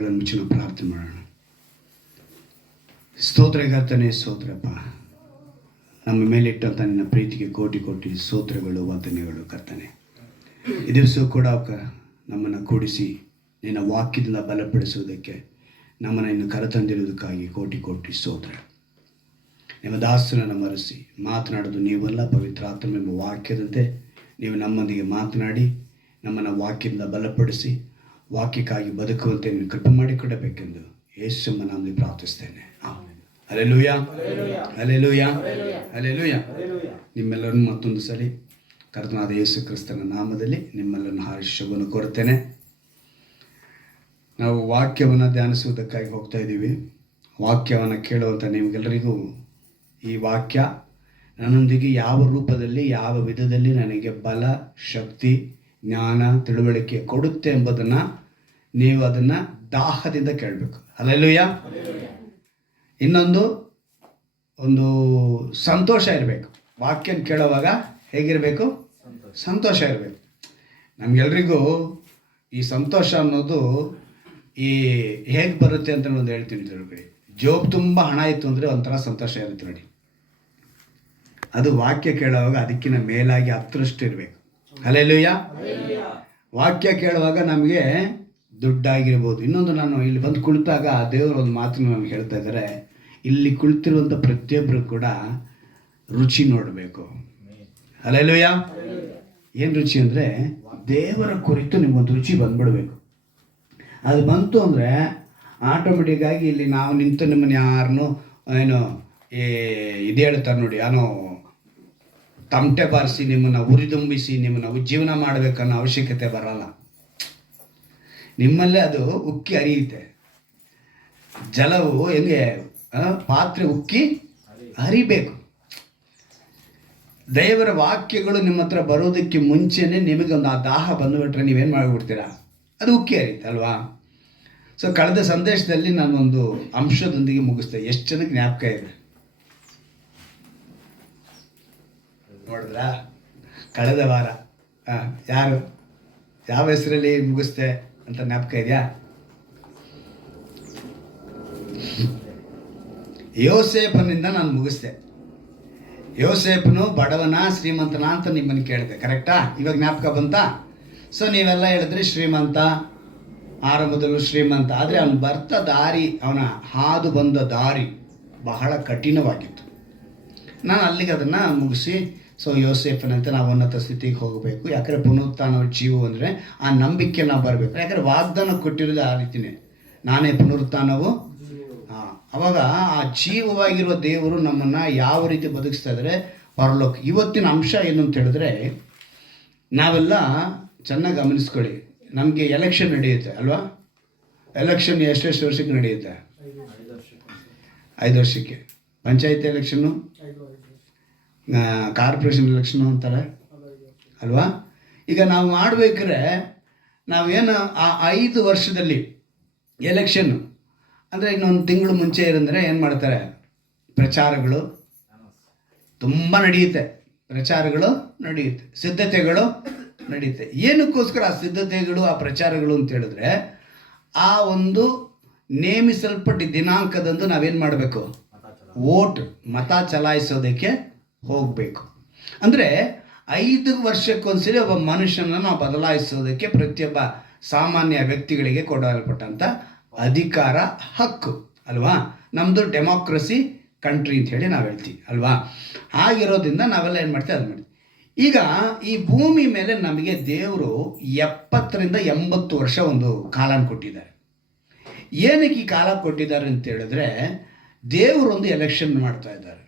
ಮುಚ್ಚಿನ ಪ್ರಾರ್ಥನೆ ಮಾಡೋಣ. ಸ್ತೋತ್ರಕರ್ತನೇ, ಸ್ತೋತ್ರಪ್ಪ. ನಮ್ಮ ಮೇಲಿಟ್ಟಂಥ ನಿನ್ನ ಪ್ರೀತಿಗೆ ಕೋಟಿ ಕೋಟಿ ಸ್ತೋತ್ರಗಳು, ವಂದನೆಗಳು ಕರ್ತನೆ. ಈ ದಿವಸ ಕೂಡ ನಮ್ಮನ್ನು ಕೂಡಿಸಿ ನಿನ್ನ ವಾಕ್ಯದಿಂದ ಬಲಪಡಿಸುವುದಕ್ಕೆ ನಮ್ಮನ್ನು ಇನ್ನು ಕರೆತಂದಿರುವುದಕ್ಕಾಗಿ ಕೋಟಿ ಕೋಟಿ ಸ್ತೋತ್ರ. ನಿಮ್ಮ ದಾಸನನ್ನು ಮರೆಸಿ ಮಾತನಾಡೋದು ನೀವಲ್ಲ, ಪವಿತ್ರ ಆತ್ಮವೆಂಬ ವಾಕ್ಯದಂತೆ ನೀವು ನಮ್ಮೊಂದಿಗೆ ಮಾತನಾಡಿ ನಮ್ಮನ್ನು ವಾಕ್ಯದಿಂದ ಬಲಪಡಿಸಿ ವಾಕ್ಯಕ್ಕಾಗಿ ಬದುಕುವಂತೆ ನೀವು ಕೃಪೆ ಮಾಡಿಕೊಡಬೇಕೆಂದು ಯೇಸುವಿನ ನಾಮದಲ್ಲಿ ಪ್ರಾರ್ಥಿಸ್ತೇನೆ. Hallelujah, hallelujah, hallelujah. ನಿಮ್ಮೆಲ್ಲರನ್ನು ಮತ್ತೊಂದು ಸಲ ಕರ್ತನಾದ ಯೇಸು ಕ್ರಿಸ್ತನ ನಾಮದಲ್ಲಿ ನಿಮ್ಮೆಲ್ಲರನ್ನು ಶುಭವನ್ನು ಕೋರುತ್ತೇನೆ. ನಾವು ವಾಕ್ಯವನ್ನು ಧ್ಯಾನಿಸುವುದಕ್ಕಾಗಿ ಹೋಗ್ತಾ ಇದ್ದೀವಿ. ವಾಕ್ಯವನ್ನು ಕೇಳುವಂಥ ನಿಮಗೆಲ್ಲರಿಗೂ ಈ ವಾಕ್ಯ ನನ್ನೊಂದಿಗೆ ಯಾವ ರೂಪದಲ್ಲಿ, ಯಾವ ವಿಧದಲ್ಲಿ ನನಗೆ ಬಲ, ಶಕ್ತಿ, ಜ್ಞಾನ, ತಿಳುವಳಿಕೆ ಕೊಡುತ್ತೆ ಎಂಬುದನ್ನು ನೀವು ಅದನ್ನು ದಾಹದಿಂದ ಕೇಳಬೇಕು. ಹಲ್ಲೆಲೂಯಾ. ಇನ್ನೊಂದು ಸಂತೋಷ ಇರಬೇಕು. ವಾಕ್ಯನ ಕೇಳುವಾಗ ಹೇಗಿರಬೇಕು? ಸಂತೋಷ ಇರಬೇಕು. ನಮಗೆಲ್ರಿಗೂ ಈ ಸಂತೋಷ ಅನ್ನೋದು ಹೇಗೆ ಬರುತ್ತೆ ಅಂತ ಒಂದು ಹೇಳ್ತೀನಿ ತಿಳ್ಕೊಳ್ಳಿ. ಜೋಬ್ ತುಂಬ ಹಣ ಇತ್ತು ಅಂದರೆ ಒಂಥರ ಸಂತೋಷ ಇರುತ್ತೆ ನೋಡಿ. ಅದು ವಾಕ್ಯ ಕೇಳುವಾಗ ಅದಕ್ಕಿಂತ ಮೇಲಾಗಿ 10ರಷ್ಟು ಇರಬೇಕು. ಹಲ್ಲೆಲೂಯಾ. ವಾಕ್ಯ ಕೇಳುವಾಗ ನಮಗೆ ದುಡ್ಡಾಗಿರ್ಬೋದು. ಇನ್ನೊಂದು, ನಾನು ಇಲ್ಲಿ ಬಂದು ಕುಳಿತಾಗ ದೇವರು ಒಂದು ಮಾತನ್ನು ನಮ್ಗೆ ಹೇಳ್ತಾ ಇದ್ದಾರೆ, ಇಲ್ಲಿ ಕುಳಿತಿರುವಂಥ ಪ್ರತಿಯೊಬ್ಬರು ಕೂಡ ರುಚಿ ನೋಡಬೇಕು. ಹಲ್ಲೆಲೂಯಾ. ಏನು ರುಚಿ ಅಂದರೆ ದೇವರ ಕುರಿತು ನಿಮಗೊಂದು ರುಚಿ ಬಂದ್ಬಿಡ್ಬೇಕು. ಅದು ಬಂತು ಅಂದರೆ ಆಟೋಮೆಟಿಕ್ಕಾಗಿ ಇಲ್ಲಿ ನಾವು ನಿಂತು ನಿಮ್ಮನ್ನು ಯಾರನ್ನೂ ಇದು ಹೇಳ್ತಾರೆ ನೋಡಿ, ತಮಟೆ ಬಾರಿಸಿ ನಿಮ್ಮನ್ನು ಉರಿದುಂಬಿಸಿ ನಿಮ್ಮನ್ನು ಉಜ್ಜೀವನ ಮಾಡಬೇಕನ್ನೋ ಅವಶ್ಯಕತೆ ಬರಲ್ಲ. ನಿಮ್ಮಲ್ಲೇ ಅದು ಉಕ್ಕಿ ಹರಿಯುತ್ತೆ. ಜಲವು ಹೆಂಗೆ ಪಾತ್ರೆ ಉಕ್ಕಿ ಹರಿಬೇಕು. ದೇವರ ವಾಕ್ಯಗಳು ನಿಮ್ಮ ಹತ್ರ ಬರೋದಕ್ಕೆ ಮುಂಚೆನೇ ನಿಮಗೊಂದು ಆ ದಾಹ ಬಂದುಬಿಟ್ರೆ ನೀವೇನು ಮಾಡಿಬಿಡ್ತೀರಾ? ಅದು ಉಕ್ಕಿ ಹರಿಯುತ್ತೆ ಅಲ್ವಾ? ಸೊ ಕಳೆದ ಸಂದೇಶದಲ್ಲಿ ನಾನು ಒಂದು ಅಂಶದೊಂದಿಗೆ ಮುಗಿಸ್ತೆ. ಎಷ್ಟು ಜನಕ್ಕೆ ಜ್ಞಾಪಕ ಇದೆ? ನೋಡಿದ್ರಾ? ಕಳೆದ ವಾರ ಯಾರು ಯಾವ ಹೆಸರಲ್ಲಿ ಮುಗಿಸ್ತೆ ಅಂತ ಜ್ಞಾಪಕ ಇದೆಯಾ? ಯೋಸೇಫನಿಂದ ನಾನು ಮುಗಿಸ್ದೆ. ಯೋಸೇಫನು ಬಡವನ ಶ್ರೀಮಂತನ ಅಂತ ನಿಮ್ಮನ್ನು ಕೇಳಿದೆ, ಕರೆಕ್ಟಾ? ಇವಾಗ ಜ್ಞಾಪಕ ಬಂತಾ? ಸೊ ನೀವೆಲ್ಲ ಹೇಳಿದ್ರಿ ಶ್ರೀಮಂತ, ಆರಂಭದಲ್ಲೂ ಶ್ರೀಮಂತ. ಆದರೆ ಅವನು ಬರ್ತ ದಾರಿ, ಅವನ ಹಾದು ಬಂದ ದಾರಿ ಬಹಳ ಕಠಿಣವಾಗಿತ್ತು. ನಾನು ಅಲ್ಲಿಗೆ ಅದನ್ನು ಮುಗಿಸಿ, ಸೊ ಯೋಸೇಫನಂತೆ ನಾವು ಉನ್ನತ ಸ್ಥಿತಿಗೆ ಹೋಗಬೇಕು. ಯಾಕಂದರೆ ಪುನರುತ್ಥಾನ ಜೀವ ಅಂದರೆ ಆ ನಂಬಿಕೆ ನಾವು ಬರಬೇಕು. ಯಾಕಂದರೆ ವಾಗ್ದಾನ ಕೊಟ್ಟಿರೋದು ಆ ರೀತಿಯೇ, ನಾನೇ ಪುನರುತ್ಥಾನವು. ಅವಾಗ ಆ ಜೀವವಾಗಿರುವ ದೇವರು ನಮ್ಮನ್ನು ಯಾವ ರೀತಿ ಬದುಕಿಸ್ತಾ ಇದ್ದಾರೆ ಪರಲೋಕ. ಇವತ್ತಿನ ಅಂಶ ಏನು ಅಂತ ಹೇಳಿದ್ರೆ, ನಾವೆಲ್ಲ ಚೆನ್ನಾಗಿ ಗಮನಿಸ್ಕೊಳ್ಳಿ. ನಮಗೆ ಎಲೆಕ್ಷನ್ ನಡೆಯುತ್ತೆ ಅಲ್ವಾ? ಎಲೆಕ್ಷನ್ ಎಷ್ಟೆಷ್ಟು ವರ್ಷಕ್ಕೆ ನಡೆಯುತ್ತೆ? 5 ವರ್ಷಕ್ಕೆ. ಪಂಚಾಯತ್ ಎಲೆಕ್ಷನ್ನು, ಕಾರ್ಪೊರೇಷನ್ ಎಲೆಕ್ಷನು ಅಂತಾರೆ ಅಲ್ವಾ? ಈಗ ನಾವು ಮಾಡಬೇಕಾದ್ರೆ ನಾವೇನು ಆ 5 ವರ್ಷದಲ್ಲಿ ಎಲೆಕ್ಷನ್ನು ಅಂದರೆ ಇನ್ನೊಂದು ತಿಂಗಳು ಮುಂಚೆ ಇರಂದರೆ ಏನು ಮಾಡ್ತಾರೆ? ಪ್ರಚಾರಗಳು ತುಂಬ ನಡೆಯುತ್ತೆ. ಪ್ರಚಾರಗಳು ನಡೆಯುತ್ತೆ, ಸಿದ್ಧತೆಗಳು ನಡೆಯುತ್ತೆ. ಏನಕ್ಕೋಸ್ಕರ ಆ ಸಿದ್ಧತೆಗಳು, ಆ ಪ್ರಚಾರಗಳು ಅಂತ ಹೇಳಿದ್ರೆ, ಆ ಒಂದು ನೇಮಿಸಲ್ಪಟ್ಟ ದಿನಾಂಕದಂದು ನಾವೇನು ಮಾಡಬೇಕು? ಮತ ಚಲಾಯಿಸೋದಕ್ಕೆ ಹೋಗಬೇಕು. ಅಂದರೆ 5 ವರ್ಷಕ್ಕೊಂದ್ಸರಿ ಒಬ್ಬ ಮನುಷ್ಯನನ್ನು ನಾವು ಬದಲಾಯಿಸೋದಕ್ಕೆ ಪ್ರತಿಯೊಬ್ಬ ಸಾಮಾನ್ಯ ವ್ಯಕ್ತಿಗಳಿಗೆ ಕೊಡಲ್ಪಟ್ಟಂಥ ಅಧಿಕಾರ, ಹಕ್ಕು ಅಲ್ವಾ? ನಮ್ಮದು ಡೆಮಾಕ್ರಸಿ ಕಂಟ್ರಿ ಅಂತ ಹೇಳಿ ನಾವು ಹೇಳ್ತೀವಿ ಅಲ್ವಾ? ಹಾಗಿರೋದ್ರಿಂದ ನಾವೆಲ್ಲ ಏನು ಮಾಡ್ತೀವಿ ಅದು ಮಾಡ್ತೀವಿ. ಈಗ ಈ ಭೂಮಿ ಮೇಲೆ ನಮಗೆ ದೇವರು 70ರಿಂದ 80 ವರ್ಷ ಒಂದು ಕಾಲನ ಕೊಟ್ಟಿದ್ದಾರೆ. ಏನಕ್ಕೆ ಈ ಕಾಲ ಕೊಟ್ಟಿದ್ದಾರೆ ಅಂತ ಹೇಳಿದ್ರೆ, ದೇವರೊಂದು ಎಲೆಕ್ಷನ್ ಮಾಡ್ತಾ ಇದ್ದಾರೆ.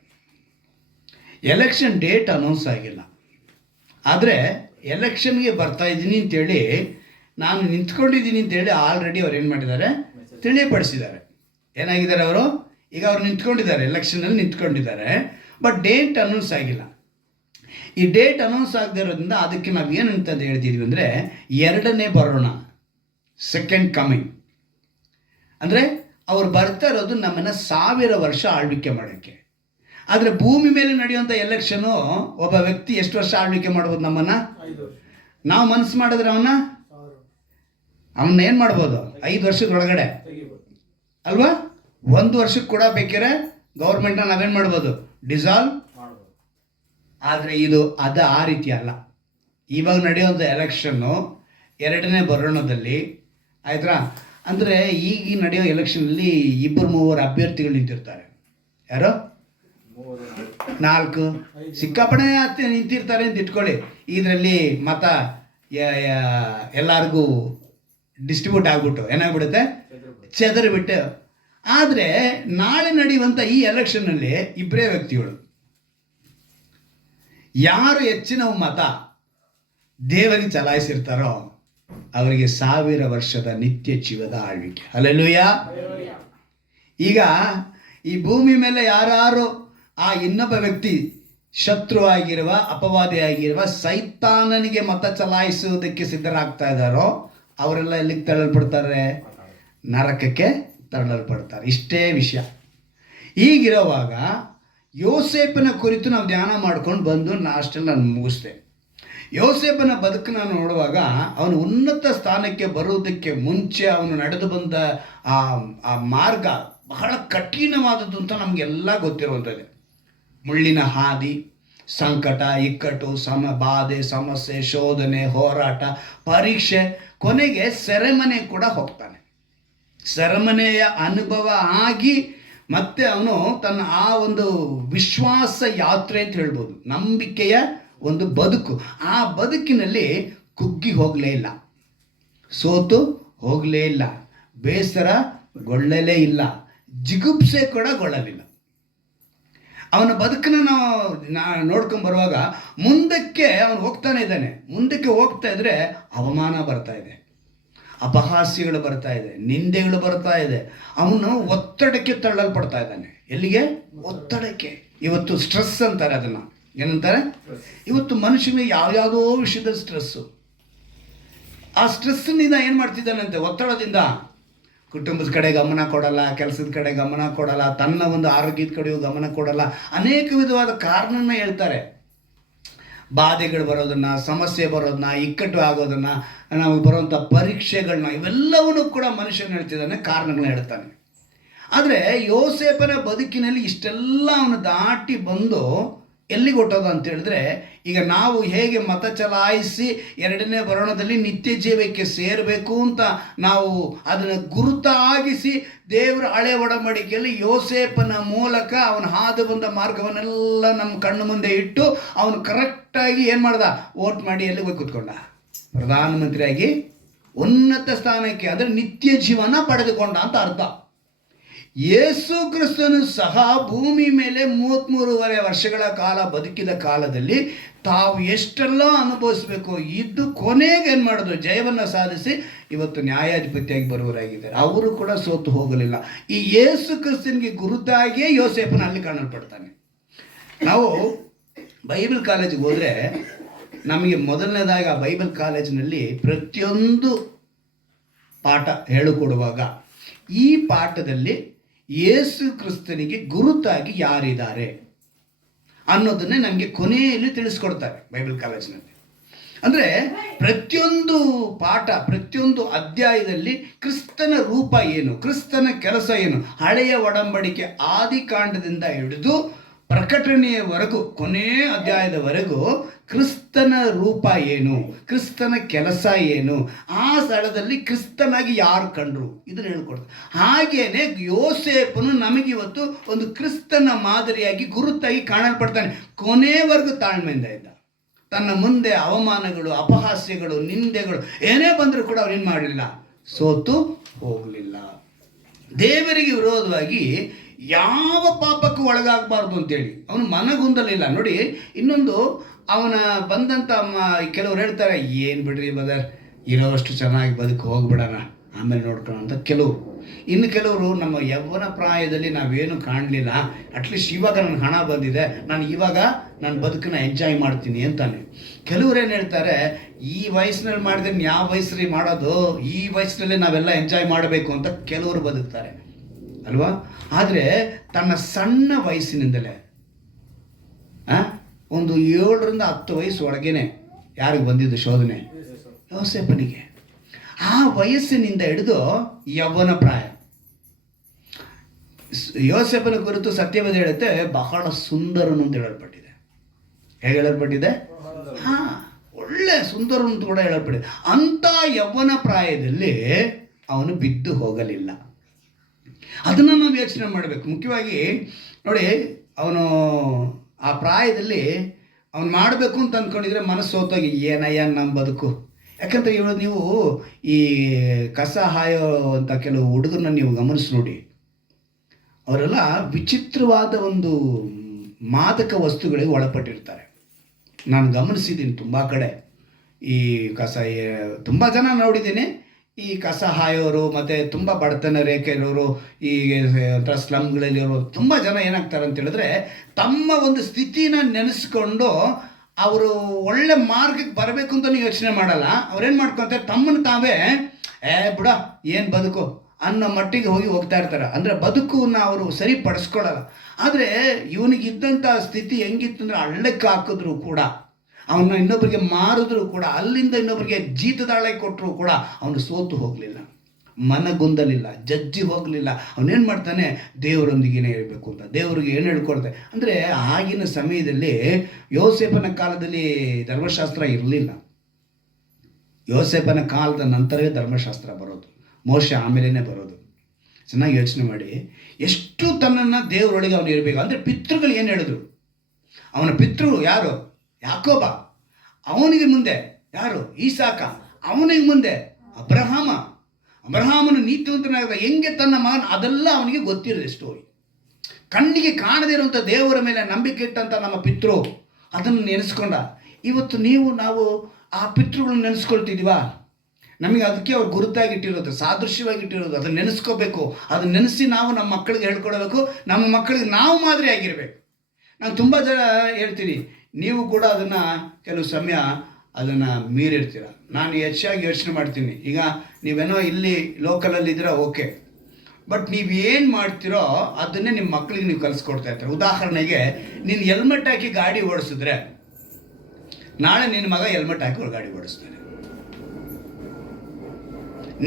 ಎಲೆಕ್ಷನ್ ಡೇಟ್ ಅನೌನ್ಸ್ ಆಗಿಲ್ಲ, ಆದರೆ ಎಲೆಕ್ಷನ್ಗೆ ಬರ್ತಾ ಇದ್ದೀನಿ ಅಂತೇಳಿ, ನಾನು ನಿಂತ್ಕೊಂಡಿದ್ದೀನಿ ಅಂತೇಳಿ ಆಲ್ರೆಡಿ ಅವ್ರು ಏನು ಮಾಡಿದ್ದಾರೆ? ತಿಳಿಯಪಡಿಸಿದ್ದಾರೆ. ಏನಾಗಿದ್ದಾರೆ ಅವರು? ಈಗ ಅವ್ರು ನಿಂತ್ಕೊಂಡಿದ್ದಾರೆ, ಎಲೆಕ್ಷನಲ್ಲಿ ನಿಂತ್ಕೊಂಡಿದ್ದಾರೆ. ಬಟ್ ಡೇಟ್ ಅನೌನ್ಸ್ ಆಗಿಲ್ಲ. ಈ ಡೇಟ್ ಅನೌನ್ಸ್ ಆಗದೆ ಇರೋದ್ರಿಂದ ಅದಕ್ಕೆ ನಾವು ಏನಂತ ಹೇಳ್ತಿದ್ವಿ ಅಂದರೆ, 2ನೇ ಬರೋಣ, ಸೆಕೆಂಡ್ ಕಮಿಂಗ್. ಅಂದರೆ ಅವ್ರು ಬರ್ತಾ ಇರೋದು ನಮ್ಮನ್ನು 1000 ವರ್ಷ ಆಳ್ವಿಕೆ ಮಾಡೋಕ್ಕೆ. ಆದರೆ ಭೂಮಿ ಮೇಲೆ ನಡೆಯುವಂಥ ಎಲೆಕ್ಷನು ಒಬ್ಬ ವ್ಯಕ್ತಿ ಎಷ್ಟು ವರ್ಷ ಆಳ್ವಿಕೆ ಮಾಡ್ಬೋದು ನಮ್ಮನ್ನು? ನಾವು ಮನಸ್ಸು ಮಾಡಿದ್ರೆ ಅವನ್ನ ಏನು ಮಾಡ್ಬೋದು? 5 ವರ್ಷದೊಳಗಡೆ ಅಲ್ವಾ? 1 ವರ್ಷಕ್ಕೆ ಕೂಡ ಬೇಕಾದ್ರೆ ಗೌರ್ಮೆಂಟ್ನ ನಾವೇನು ಮಾಡ್ಬೋದು, ಡಿಸಾಲ್ವ್ ಮಾಡ್ಬೋದು. ಆದರೆ ಇದು ಆ ರೀತಿ ಅಲ್ಲ. ಇವಾಗ ನಡೆಯುವಂಥ ಎಲೆಕ್ಷನ್ನು 2ನೇ ಬರೋಣದಲ್ಲಿ ಆಯ್ತಾ. ಅಂದರೆ ಈಗ ನಡೆಯೋ ಎಲೆಕ್ಷನಲ್ಲಿ 2-3 ಅಭ್ಯರ್ಥಿಗಳು ನಿಂತಿರ್ತಾರೆ. ಯಾರೋ 4 ಸಿಕ್ಕಾಪಣೆ ನಿಂತಿರ್ತಾರೆ ಅಂತ ಇಟ್ಕೊಳ್ಳಿ. ಇದರಲ್ಲಿ ಮತ ಎಲ್ಲರಿಗೂ ಡಿಸ್ಟ್ರಿಬ್ಯೂಟ್ ಆಗಿಬಿಟ್ಟು ಏನಾಗ್ಬಿಡುತ್ತೆ, ಚೆದರಿಬಿಟ್ಟು. ಆದರೆ ನಾಳೆ ನಡೆಯುವಂಥ ಈ ಎಲೆಕ್ಷನ್ನಲ್ಲಿ 2 ವ್ಯಕ್ತಿಗಳು, ಯಾರು ಹೆಚ್ಚಿನ ಮತ ದೇವರಿಗೆ ಚಲಾಯಿಸಿರ್ತಾರೋ ಅವರಿಗೆ 1000 ವರ್ಷದ ನಿತ್ಯ ಜೀವದ ಆಳ್ವಿಕೆ. ಹಲ್ಲೆಲೂಯಾ. ಈಗ ಈ ಭೂಮಿ ಮೇಲೆ ಯಾರು ಆ ಇನ್ನೊಬ್ಬ ವ್ಯಕ್ತಿ ಶತ್ರುವಾಗಿರುವ, ಅಪವಾದಿಯಾಗಿರುವ ಸೈತಾನನಿಗೆ ಮತ ಚಲಾಯಿಸುವುದಕ್ಕೆ ಸಿದ್ಧರಾಗ್ತಾ ಇದ್ದಾರೋ ಅವರೆಲ್ಲ ಎಲ್ಲಿಗೆ ತಳ್ಳಲ್ಪಡ್ತಾರೆ, ನರಕಕ್ಕೆ ತಳ್ಳಲ್ಪಡ್ತಾರೆ. ಇಷ್ಟೇ ವಿಷಯ. ಹೀಗಿರುವಾಗ ಯೋಸೇಫನ ಕುರಿತು ನಾವು ಧ್ಯಾನ ಮಾಡ್ಕೊಂಡು ಬಂದು ಅಷ್ಟೆಲ್ಲ ನಾನು ಮುಗಿಸ್ದೆ. ಯೋಸೇಫನ ಬದುಕನ್ನು ನೋಡುವಾಗ ಅವನು ಉನ್ನತ ಸ್ಥಾನಕ್ಕೆ ಬರುವುದಕ್ಕೆ ಮುಂಚೆ ಅವನು ನಡೆದು ಬಂದ ಆ ಮಾರ್ಗ ಬಹಳ ಕಠಿಣವಾದದ್ದು ಅಂತ ನಮಗೆಲ್ಲ ಗೊತ್ತಿರುವಂಥದ್ದೇ. ಮುಳ್ಳಿನ ಹಾದಿ, ಸಂಕಟ, ಇಕ್ಕಟ್ಟು, ಬಾಧೆ, ಸಮಸ್ಯೆ, ಶೋಧನೆ, ಹೋರಾಟ, ಪರೀಕ್ಷೆ, ಕೊನೆಗೆ ಸೆರೆಮನೆ ಕೂಡ ಹೋಗ್ತಾನೆ. ಸೆರೆಮನೆಯ ಅನುಭವ ಆಗಿ ಮತ್ತೆ ಅವನು ತನ್ನ ಆ ಒಂದು ವಿಶ್ವಾಸ ಯಾತ್ರೆ ಅಂತ ಹೇಳ್ಬೋದು, ನಂಬಿಕೆಯ ಒಂದು ಬದುಕು, ಆ ಬದುಕಿನಲ್ಲಿ ಕುಗ್ಗಿ ಹೋಗಲೇ ಇಲ್ಲ, ಸೋತು ಹೋಗಲೇ ಇಲ್ಲ, ಬೇಸರಗೊಳ್ಳಲೇ ಇಲ್ಲ, ಜಿಗುಪ್ಸೆ ಕೂಡ ಗೊಳ್ಳಲಿಲ್ಲ. ಅವನ ಬದುಕನ್ನು ನಾವು ನೋಡ್ಕೊಂಡು ಬರುವಾಗ ಮುಂದಕ್ಕೆ ಅವನು ಹೋಗ್ತಾನೆ ಇದ್ದಾನೆ. ಮುಂದಕ್ಕೆ ಹೋಗ್ತಾ ಇದ್ರೆ ಅವಮಾನ ಬರ್ತಾ ಇದೆ, ಅಪಹಾಸ್ಯಗಳು ಬರ್ತಾ ಇದೆ, ನಿಂದೆಗಳು ಬರ್ತಾ ಇದೆ. ಅವನು ಒತ್ತಡಕ್ಕೆ ತಳ್ಳಲ್ಪಡ್ತಾ ಇದ್ದಾನೆ. ಎಲ್ಲಿಗೆ? ಒತ್ತಡಕ್ಕೆ. ಇವತ್ತು ಸ್ಟ್ರೆಸ್ ಅಂತಾರೆ ಅದನ್ನು. ಏನಂತಾರೆ? ಇವತ್ತು ಮನುಷ್ಯನಿಗೆ ಯಾವ್ಯಾವುದೋ ವಿಷಯದ ಸ್ಟ್ರೆಸ್ಸು. ಆ ಸ್ಟ್ರೆಸ್ನಿಂದ ಏನು ಮಾಡ್ತಿದ್ದಾನಂತೆ, ಒತ್ತಡದಿಂದ ಕುಟುಂಬದ ಕಡೆ ಗಮನ ಕೊಡಲ್ಲ, ಕೆಲಸದ ಕಡೆ ಗಮನ ಕೊಡಲ್ಲ, ತನ್ನ ಒಂದು ಆರೋಗ್ಯದ ಕಡೆಯೂ ಗಮನ ಕೊಡಲ್ಲ. ಅನೇಕ ವಿಧವಾದ ಕಾರಣನ ಹೇಳ್ತಾರೆ. ಬಾಧೆಗಳು ಬರೋದನ್ನು, ಸಮಸ್ಯೆ ಬರೋದನ್ನ, ಇಕ್ಕಟ್ಟು ಆಗೋದನ್ನು, ನಮಗೆ ಬರುವಂಥ ಪರೀಕ್ಷೆಗಳನ್ನ, ಇವೆಲ್ಲವನ್ನೂ ಕೂಡ ಮನುಷ್ಯನ ಹೇಳ್ತಿದ್ದಾನೆ, ಕಾರಣಗಳನ್ನ ಹೇಳ್ತಾನೆ. ಆದರೆ ಯೋಸೇಫನ ಬದುಕಿನಲ್ಲಿ ಇಷ್ಟೆಲ್ಲ ಅವನು ದಾಟಿ ಬಂದು ಎಲ್ಲಿಗೆ ಹೊಟ್ಟೋದು ಅಂತ ಹೇಳಿದ್ರೆ, ಈಗ ನಾವು ಹೇಗೆ ಮತ ಚಲಾಯಿಸಿ 2ನೇ ಬರೋಣದಲ್ಲಿ ನಿತ್ಯ ಜೀವಕ್ಕೆ ಸೇರಬೇಕು ಅಂತ ನಾವು ಅದನ್ನು ಗುರುತಾಗಿಸಿ ದೇವರ ಹಳೆ ಒಡಂಬಡಿಕೆಯಲ್ಲಿ ಯೋಸೇಫನ ಮೂಲಕ ಅವನು ಹಾದು ಬಂದ ಮಾರ್ಗವನ್ನೆಲ್ಲ ನಮ್ಮ ಕಣ್ಣು ಮುಂದೆ ಇಟ್ಟು ಅವನು ಕರೆಕ್ಟಾಗಿ ಏನು ಮಾಡ್ದ, ವೋಟ್ ಮಾಡಿ ಎಲ್ಲಿಗೆ ಹೋಗಿ ಕೂತ್ಕೊಂಡ, ಪ್ರಧಾನಮಂತ್ರಿಯಾಗಿ ಉನ್ನತ ಸ್ಥಾನಕ್ಕೆ, ಅಂದರೆ ನಿತ್ಯ ಜೀವನ ಪಡೆದುಕೊಂಡ ಅಂತ ಅರ್ಥ. ಯೇಸು ಕ್ರಿಸ್ತನು ಸಹ ಭೂಮಿ ಮೇಲೆ 33.5 ವರ್ಷಗಳ ಕಾಲ ಬದುಕಿದ ಕಾಲದಲ್ಲಿ ತಾವು ಎಷ್ಟೆಲ್ಲ ಅನುಭವಿಸಬೇಕು ಇದ್ದು ಕೊನೆಗೆ ಏನು ಮಾಡೋದು, ಜಯವನ್ನು ಸಾಧಿಸಿ ಇವತ್ತು ನ್ಯಾಯಾಧಿಪತಿಯಾಗಿ ಬರುವವರಾಗಿದ್ದಾರೆ. ಅವರು ಕೂಡ ಸೋತು ಹೋಗಲಿಲ್ಲ. ಈ ಯೇಸು ಕ್ರಿಸ್ತನಿಗೆ ಗುರುತಾಗಿಯೇ ಯೋಸೇಫನ ಅಲ್ಲಿ ಕಾಣಲ್ಪಡ್ತಾನೆ. ನಾವು ಬೈಬಲ್ ಕಾಲೇಜಿಗೆ ಹೋದರೆ ನಮಗೆ ಮೊದಲನೇದಾಗಿ ಆ ಬೈಬಲ್ ಕಾಲೇಜಿನಲ್ಲಿ ಪ್ರತಿಯೊಂದು ಪಾಠ ಹೇಳಿಕೊಡುವಾಗ ಈ ಪಾಠದಲ್ಲಿ ಯೇಸು ಕ್ರಿಸ್ತನಿಗೆ ಗುರುತಾಗಿ ಯಾರಿದ್ದಾರೆ ಅನ್ನೋದನ್ನೇ ನಮಗೆ ಕೊನೆಯಲ್ಲಿ ತಿಳಿಸ್ಕೊಡ್ತಾರೆ ಬೈಬಲ್ ಕಾಲೇಜಿನಲ್ಲಿ. ಅಂದರೆ ಪ್ರತಿಯೊಂದು ಪಾಠ, ಪ್ರತಿಯೊಂದು ಅಧ್ಯಾಯದಲ್ಲಿ ಕ್ರಿಸ್ತನ ರೂಪ ಏನು, ಕ್ರಿಸ್ತನ ಕೆಲಸ ಏನು, ಹಳೆಯ ಒಡಂಬಡಿಕೆ ಆದಿಕಾಂಡದಿಂದ ಹಿಡಿದು ಪ್ರಕಟಣೆಯವರೆಗೂ, ಕೊನೆಯ ಅಧ್ಯಾಯದವರೆಗೂ ಕ್ರಿಸ್ತನ ರೂಪ ಏನು, ಕ್ರಿಸ್ತನ ಕೆಲಸ ಏನು, ಆ ಸ್ಥಳದಲ್ಲಿ ಕ್ರಿಸ್ತನಾಗಿ ಯಾರು ಕಂಡ್ರು, ಇದನ್ನು ಹೇಳ್ಕೊಡ್ತಾರೆ. ಹಾಗೇನೆ ಯೋಸೇಫನು ನಮಗಿವತ್ತು ಒಂದು ಕ್ರಿಸ್ತನ ಮಾದರಿಯಾಗಿ ಗುರುತಾಗಿ ಕಾಣಲ್ಪಡ್ತಾನೆ. ಕೊನೆಯವರೆಗೂ ತಾಳ್ಮೆಯಿಂದ ಇದ್ದ. ತನ್ನ ಮುಂದೆ ಅವಮಾನಗಳು, ಅಪಹಾಸ್ಯಗಳು, ನಿಂದೆಗಳು ಏನೇ ಬಂದರೂ ಕೂಡ ಅವನೇನು ಮಾಡಲಿಲ್ಲ, ಸೋತು ಹೋಗಲಿಲ್ಲ. ದೇವರಿಗೆ ವಿರೋಧವಾಗಿ ಯಾವ ಪಾಪಕ್ಕೂ ಒಳಗಾಗಬಾರ್ದು ಅಂತೇಳಿ ಅವನು ಮನಗುಂದಲಿಲ್ಲ. ನೋಡಿ, ಇನ್ನೊಂದು ಅವನ ಬಂದಂಥ ಕೆಲವ್ರು ಹೇಳ್ತಾರೆ, ಏನು ಬಿಡ್ರಿ ಬದರ್, ಇರೋಷ್ಟು ಚೆನ್ನಾಗಿ ಬದುಕು ಹೋಗ್ಬಿಡೋಣ, ಆಮೇಲೆ ನೋಡ್ಕೊಳ್ಳೋ ಅಂತ ಕೆಲವರು. ಇನ್ನು ಕೆಲವರು ನಮ್ಮ ಯೌವನ ಪ್ರಾಯದಲ್ಲಿ ನಾವೇನು ಕಾಣಲಿಲ್ಲ, ಅಟ್ಲೀಸ್ಟ್ ಇವಾಗ ನನಗೆ ಹಣ ಬಂದಿದೆ, ನಾನು ಇವಾಗ ನನ್ನ ಬದುಕನ್ನ ಎಂಜಾಯ್ ಮಾಡ್ತೀನಿ ಅಂತಾನೆ. ಕೆಲವ್ರು ಏನು ಹೇಳ್ತಾರೆ, ಈ ವಯಸ್ಸಿನಲ್ಲಿ ಮಾಡಿದ್ರೆ ಯಾವ ವಯಸ್ಸಲ್ಲಿ ಮಾಡೋದು, ಈ ವಯಸ್ಸಿನಲ್ಲೇ ನಾವೆಲ್ಲ ಎಂಜಾಯ್ ಮಾಡಬೇಕು ಅಂತ ಕೆಲವರು ಬದುಕ್ತಾರೆ ಅಲ್ವಾ. ಆದರೆ ತನ್ನ ಸಣ್ಣ ವಯಸ್ಸಿನಿಂದಲೇ ಒಂದು 7ರಿಂದ 10 ವಯಸ್ಸು ಒಳಗೇನೆ ಯಾರಿಗೆ ಬಂದಿದ್ದು ಶೋಧನೆ, ಯೋಸೇಫನಿಗೆ. ಆ ವಯಸ್ಸಿನಿಂದ ಹಿಡಿದು ಯೌವನ ಪ್ರಾಯ, ಯೋಸೇಫನ ಕುರಿತು ಸತ್ಯವೇದ ಹೇಳುತ್ತೆ ಬಹಳ ಸುಂದರನು ಅಂತ ಹೇಳಲ್ಪಟ್ಟಿದೆ. ಹೇಗೆ ಹೇಳಲ್ಪಟ್ಟಿದೆ? ಹಾಂ, ಒಳ್ಳೆ ಸುಂದರನು ಅಂತ ಕೂಡ ಹೇಳಲ್ಪಟ್ಟಿದೆ. ಅಂಥ ಯೌವನ ಪ್ರಾಯದಲ್ಲಿ ಅವನು ಬಿದ್ದು ಹೋಗಲಿಲ್ಲ. ಅದನ್ನು ನಾವು ಯೋಚನೆ ಮಾಡಬೇಕು. ಮುಖ್ಯವಾಗಿ ನೋಡಿ, ಅವನು ಆ ಪ್ರಾಯದಲ್ಲಿ ಅವನು ಮಾಡಬೇಕು ಅಂತ ಅಂದ್ಕೊಂಡಿದ್ರೆ ಮನಸ್ಸು ಹೋಗಿ ಏನಯ್ಯ ನಮ್ಮ ಬದುಕು. ಯಾಕಂದರೆ ಇವಾಗ ನೀವು ಈ ಕಸ ಹಾಯೋ ಅಂತ ಕೆಲವು ಹುಡುಗರನ್ನ ನೀವು ಗಮನಿಸಿ ನೋಡಿ, ಅವರೆಲ್ಲ ವಿಚಿತ್ರವಾದ ಒಂದು ಮಾದಕ ವಸ್ತುಗಳಿಗೆ ಒಳಪಟ್ಟಿರ್ತಾರೆ. ನಾನು ಗಮನಿಸಿದ್ದೀನಿ ತುಂಬ ಕಡೆ. ಈ ಕಸ ತುಂಬ ಜನ ನೋಡಿದ್ದೀನಿ. ಈ ಕಸ ಹಾಯೋರು ಮತ್ತು ತುಂಬ ಬಡತನ ರೇಖೆ ಇರೋರು, ಈ ಒಂಥರ ಸ್ಲಮ್ಗಳಲ್ಲಿರೋರು ತುಂಬ ಜನ ಏನಾಗ್ತಾರೆ ಅಂತ ಹೇಳಿದ್ರೆ, ತಮ್ಮ ಒಂದು ಸ್ಥಿತಿನ ನೆನೆಸ್ಕೊಂಡು ಅವರು ಒಳ್ಳೆ ಮಾರ್ಗಕ್ಕೆ ಬರಬೇಕು ಅಂತಲೂ ಯೋಚನೆ ಮಾಡಲ್ಲ. ಅವ್ರೇನು ಮಾಡ್ಕೊತಾರೆ, ತಮ್ಮನ್ನು ತಾವೇ ಬಿಡ ಏನು ಬದುಕು ಅನ್ನೋ ಮಟ್ಟಿಗೆ ಹೋಗ್ತಾ ಇರ್ತಾರೆ. ಅಂದರೆ ಬದುಕನ್ನ ಅವರು ಸರಿಪಡಿಸ್ಕೊಳ್ಳಲ್ಲ. ಆದರೆ ಇವನಿಗಿದ್ದಂಥ ಸ್ಥಿತಿ ಹೆಂಗಿತ್ತು ಅಂದರೆ, ಹಳ್ಳಕ್ಕೆ ಹಾಕಿದ್ರು ಕೂಡ, ಅವನ್ನ ಇನ್ನೊಬ್ಬರಿಗೆ ಮಾರಿದ್ರು ಕೂಡ, ಅಲ್ಲಿಂದ ಇನ್ನೊಬ್ಬರಿಗೆ ಜೀತದಾಳೆ ಕೊಟ್ಟರು ಕೂಡ ಅವನು ಸೋತು ಹೋಗಲಿಲ್ಲ, ಮನಗೊಂದಲಿಲ್ಲ, ಜಜ್ಜಿ ಹೋಗಲಿಲ್ಲ. ಅವನೇನು ಮಾಡ್ತಾನೆ, ದೇವರೊಂದಿಗೇನೆ ಇರಬೇಕು ಅಂತ ದೇವರಿಗೆ ಏನು ಹೇಳ್ಕೊಡ್ತೆ. ಅಂದರೆ ಆಗಿನ ಸಮಯದಲ್ಲಿ ಯೋಸೇಫನ ಕಾಲದಲ್ಲಿ ಧರ್ಮಶಾಸ್ತ್ರ ಇರಲಿಲ್ಲ. ಯೋಸೇಫನ ಕಾಲದ ನಂತರವೇ ಧರ್ಮಶಾಸ್ತ್ರ ಬರೋದು, ಮೋಶೆ ಆಮೇಲೆ ಬರೋದು. ಚೆನ್ನಾಗಿ ಯೋಚನೆ ಮಾಡಿ, ಎಷ್ಟು ತನ್ನನ್ನು ದೇವರೊಳಗೆ ಅವನು ಇರಬೇಕು. ಅಂದರೆ ಪಿತೃಗಳು ಏನು ಹೇಳಿದ್ರು, ಅವನ ಪಿತೃ ಯಾರು? ಯಾಕೋಬ. ಅವನಿಗೆ ಮುಂದೆ ಯಾರು? ಈಸಾಕ. ಅವನಿಗೆ ಮುಂದೆ ಅಬ್ರಹಾಮ. ಅಬ್ರಹಾಮನು ನೀತಿವಂತನಾಗ ಹೆಂಗೆ ತನ್ನ ಮಗನ, ಅದೆಲ್ಲ ಅವನಿಗೆ ಗೊತ್ತಿರದೆ ಸ್ಟೋರಿ. ಕಣ್ಣಿಗೆ ಕಾಣದೇ ಇರುವಂಥ ದೇವರ ಮೇಲೆ ನಂಬಿಕೆ ಇಟ್ಟಂಥ ನಮ್ಮ ಪಿತೃ ಅದನ್ನು ನೆನೆಸ್ಕೊಂಡ. ಇವತ್ತು ನಾವು ಆ ಪಿತೃಗಳನ್ನ ನೆನೆಸ್ಕೊಳ್ತಿದ್ದೀವಾ? ನಮಗೆ ಅದಕ್ಕೆ ಅವ್ರು ಗುರುತಾಗಿಟ್ಟಿರೋದು, ಸಾದೃಶ್ಯವಾಗಿಟ್ಟಿರೋದು. ಅದನ್ನು ನೆನೆಸ್ಕೋಬೇಕು. ಅದನ್ನು ನೆನೆಸಿ ನಾವು ನಮ್ಮ ಮಕ್ಕಳಿಗೆ ಹೇಳ್ಕೊಡ್ಬೇಕು. ನಮ್ಮ ಮಕ್ಕಳಿಗೆ ನಾವು ಮಾದರಿ ಆಗಿರಬೇಕು. ನಾನು ತುಂಬ ಜನ ಹೇಳ್ತೀನಿ, ನೀವು ಕೂಡ ಅದನ್ನು ಕೆಲವು ಸಮಯ ಅದನ್ನು ಮೀರಿರ್ತೀರ. ನಾನು ಹೆಚ್ಚಾಗಿ ಯೋಚನೆ ಮಾಡ್ತೀನಿ. ಈಗ ನೀವೇನೋ ಇಲ್ಲಿ ಲೋಕಲಲ್ಲಿದ್ದೀರ, ಓಕೆ, ಬಟ್ ನೀವು ಏನು ಮಾಡ್ತೀರೋ ಅದನ್ನೇ ನಿಮ್ಮ ಮಕ್ಕಳಿಗೆ ನೀವು ಕಲಿಸ್ಕೊಡ್ತಾ ಇರ್ತಾರೆ. ಉದಾಹರಣೆಗೆ, ನೀನು ಹೆಲ್ಮೆಟ್ ಹಾಕಿ ಗಾಡಿ ಓಡಿಸಿದ್ರೆ ನಾಳೆ ನಿನ್ನ ಮಗ ಹೆಲ್ಮೆಟ್ ಹಾಕಿ ಗಾಡಿ ಓಡಿಸ್ತಾನೆ.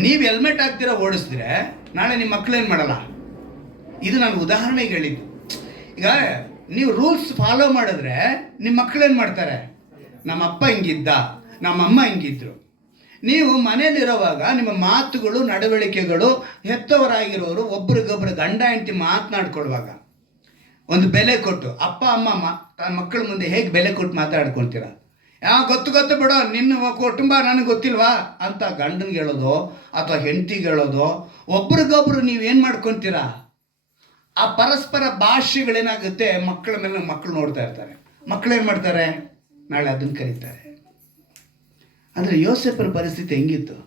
ನೀವು ಹೆಲ್ಮೆಟ್ ಹಾಕ್ತೀರ ಓಡಿಸಿದ್ರೆ ನಾಳೆ ನಿಮ್ಮ ಮಕ್ಕಳು ಏನು ಮಾಡಲ್ಲ. ಇದು ನಾನು ಉದಾಹರಣೆಗೆ ಹೇಳಿದ್ದು. ಈಗ ನೀವು ರೂಲ್ಸ್ ಫಾಲೋ ಮಾಡಿದ್ರೆ ನಿಮ್ಮ ಮಕ್ಕಳೇನು ಮಾಡ್ತಾರೆ, ನಮ್ಮ ಅಪ್ಪ ಹಿಂಗಿದ್ದ, ನಮ್ಮಮ್ಮ ಹಿಂಗಿದ್ರು. ನೀವು ಮನೇಲಿರೋವಾಗ ನಿಮ್ಮ ಮಾತುಗಳು, ನಡವಳಿಕೆಗಳು, ಹೆತ್ತವರಾಗಿರೋರು ಒಬ್ರಿಗೊಬ್ರು ಗಂಡ ಹೆಂಡತಿ ಮಾತನಾಡ್ಕೊಳ್ಳುವಾಗ ಒಂದು ಬೆಲೆ ಕೊಟ್ಟು, ಅಪ್ಪ ಅಮ್ಮ ತನ್ನ ಮಕ್ಕಳ ಮುಂದೆ ಹೇಗೆ ಬೆಲೆ ಕೊಟ್ಟು ಮಾತಾಡ್ಕೊಳ್ತೀರ? ಗೊತ್ತು ಬಿಡೋ, ನಿನ್ನ ಕುಟುಂಬ ನನಗೆ ಗೊತ್ತಿಲ್ವಾ ಅಂತ ಗಂಡನಿಗೆ ಹೇಳೋದು ಅಥವಾ ಹೆಂಡತಿಗೆ ಹೇಳೋದು. ಒಬ್ರಿಗೊಬ್ರು ನೀವೇನು ಮಾಡ್ಕೊತೀರಾ? ಆ ಪರಸ್ಪರ ಭಾಷೆಗಳೇನಾಗುತ್ತೆ, ಮಕ್ಕಳ ಮೇಲೆ ಮಕ್ಕಳು ನೋಡ್ತಾ ಇರ್ತಾರೆ. ಮಕ್ಕಳೇನು ಮಾಡ್ತಾರೆ, ನಾಳೆ ಅದನ್ನು ಕರೀತಾರೆ. ಅಂದರೆ ಯೋಸೇಫನ ಪರಿಸ್ಥಿತಿ ಹೆಂಗಿತ್ತು?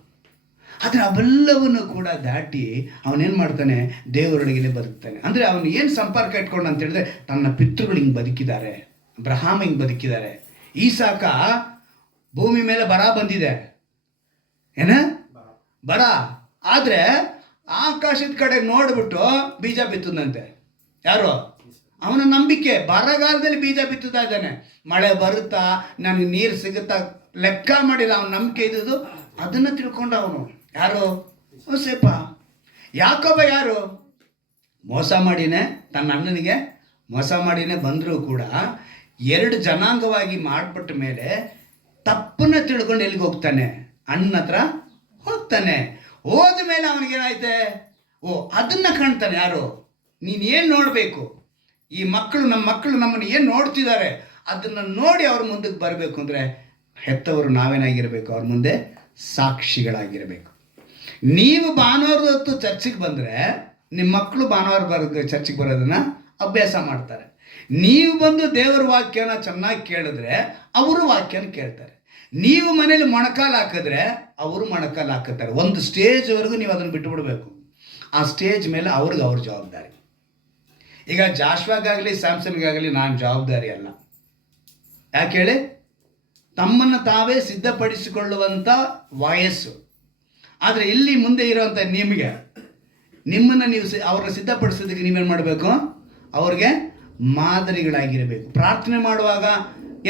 ಆದರೆ ಅವೆಲ್ಲವನ್ನು ಕೂಡ ದಾಟಿ ಅವನೇನು ಮಾಡ್ತಾನೆ, ದೇವರೊಳಗೆ ಬದುಕ್ತಾನೆ. ಅಂದರೆ ಅವನು ಏನು ಸಂಪರ್ಕ ಇಟ್ಕೊಂಡು ಅಂತ ಹೇಳಿದ್ರೆ, ತನ್ನ ಪಿತೃಗಳು ಹಿಂಗೆ ಬದುಕಿದ್ದಾರೆ, ಅಬ್ರಹಾಮ ಹಿಂಗೆ ಬದುಕಿದ್ದಾರೆ, ಈಸಾಕ ಭೂಮಿ ಮೇಲೆ ಬರ ಬಂದಿದೆ, ಬರ. ಆದರೆ ಆಕಾಶದ ಕಡೆ ನೋಡ್ಬಿಟ್ಟು ಬೀಜ ಬಿತ್ತದಂತೆ. ಯಾರು? ಅವನ ನಂಬಿಕೆ. ಬರಗಾಲದಲ್ಲಿ ಬೀಜ ಬಿತ್ತುತ್ತಾ ಇದ್ದಾನೆ. ಮಳೆ ಬರುತ್ತಾ, ನನಗೆ ನೀರು ಸಿಗುತ್ತಾ ಲೆಕ್ಕ ಮಾಡಿಲ್ಲ. ಅವನ ನಂಬಿಕೆ ಇದ್ದುದು ಅದನ್ನು ತಿಳ್ಕೊಂಡ ಅವನು. ಯಾರು? ಯೋಸೇಫ. ಯಾಕೋಬ ಯಾರು? ಮೋಸ ಮಾಡಿನೇ, ತನ್ನ ಅಣ್ಣನಿಗೆ ಮೋಸ ಮಾಡಿನೇ ಬಂದರೂ ಕೂಡ 2 ಜನಾಂಗವಾಗಿ ಮಾಡಿಬಿಟ್ಟ ಮೇಲೆ ತಪ್ಪನ್ನ ತಿಳ್ಕೊಂಡು ಎಲ್ಲಿಗೆ ಹೋಗ್ತಾನೆ? ಅಣ್ಣನ ಹತ್ರ ಹೋಗ್ತಾನೆ. ಹೋದ ಮೇಲೆ ಅವನಿಗೇನಾಯ್ತೆ? ಅದನ್ನು ಕಾಣ್ತಾನೆ. ಯಾರು? ನೀನೇನು ನೋಡಬೇಕು, ಈ ಮಕ್ಕಳು, ನಮ್ಮ ಮಕ್ಕಳು ನಮ್ಮನ್ನು ಏನು ನೋಡ್ತಿದ್ದಾರೆ ಅದನ್ನು ನೋಡಿ ಅವ್ರ ಮುಂದಕ್ಕೆ ಬರಬೇಕು. ಅಂದರೆ ಹೆತ್ತವರು ನಾವೇನಾಗಿರಬೇಕು? ಅವ್ರ ಮುಂದೆ ಸಾಕ್ಷಿಗಳಾಗಿರಬೇಕು. ನೀವು ಭಾನುವಾರದ ಹೊತ್ತು ಚರ್ಚಿಗೆ ಬಂದರೆ ನಿಮ್ಮ ಮಕ್ಕಳು ಭಾನುವಾರ ಚರ್ಚಿಗೆ ಬರೋದನ್ನು ಅಭ್ಯಾಸ ಮಾಡ್ತಾರೆ. ನೀವು ಬಂದು ದೇವರ ವಾಕ್ಯನ ಚೆನ್ನಾಗಿ ಕೇಳಿದ್ರೆ ಅವರು ವಾಕ್ಯನ ಕೇಳ್ತಾರೆ. ನೀವು ಮನೇಲಿ ಮೊಣಕಾಲು ಹಾಕಿದ್ರೆ ಅವರು ಮೊಣಕಾಲು ಹಾಕುತ್ತಾರೆ. ಒಂದು ಸ್ಟೇಜ್ವರೆಗೂ ನೀವು ಅದನ್ನು ಬಿಟ್ಟುಬಿಡಬೇಕು. ಆ ಸ್ಟೇಜ್ ಮೇಲೆ ಅವ್ರಿಗೆ ಅವ್ರ ಜವಾಬ್ದಾರಿ. ಈಗ ಜಾಶ್ವಾಗಾಗಲಿ ಸ್ಯಾಮ್ಸನ್ಗಾಗಲಿ ನಾನು ಜವಾಬ್ದಾರಿ ಅಲ್ಲ. ಯಾಕೆ ಹೇಳಿ? ತಮ್ಮನ್ನು ತಾವೇ ಸಿದ್ಧಪಡಿಸಿಕೊಳ್ಳುವಂಥ ವಯಸ್ಸು. ಆದರೆ ಇಲ್ಲಿ ಮುಂದೆ ಇರೋವಂಥ ನಿಮ್ಮನ್ನು ನೀವು ಅವ್ರನ್ನ ಸಿದ್ಧಪಡಿಸೋದಕ್ಕೆ ನೀವೇನು ಮಾಡಬೇಕು? ಅವ್ರಿಗೆ ಮಾದರಿಗಳಾಗಿರಬೇಕು. ಪ್ರಾರ್ಥನೆ ಮಾಡುವಾಗ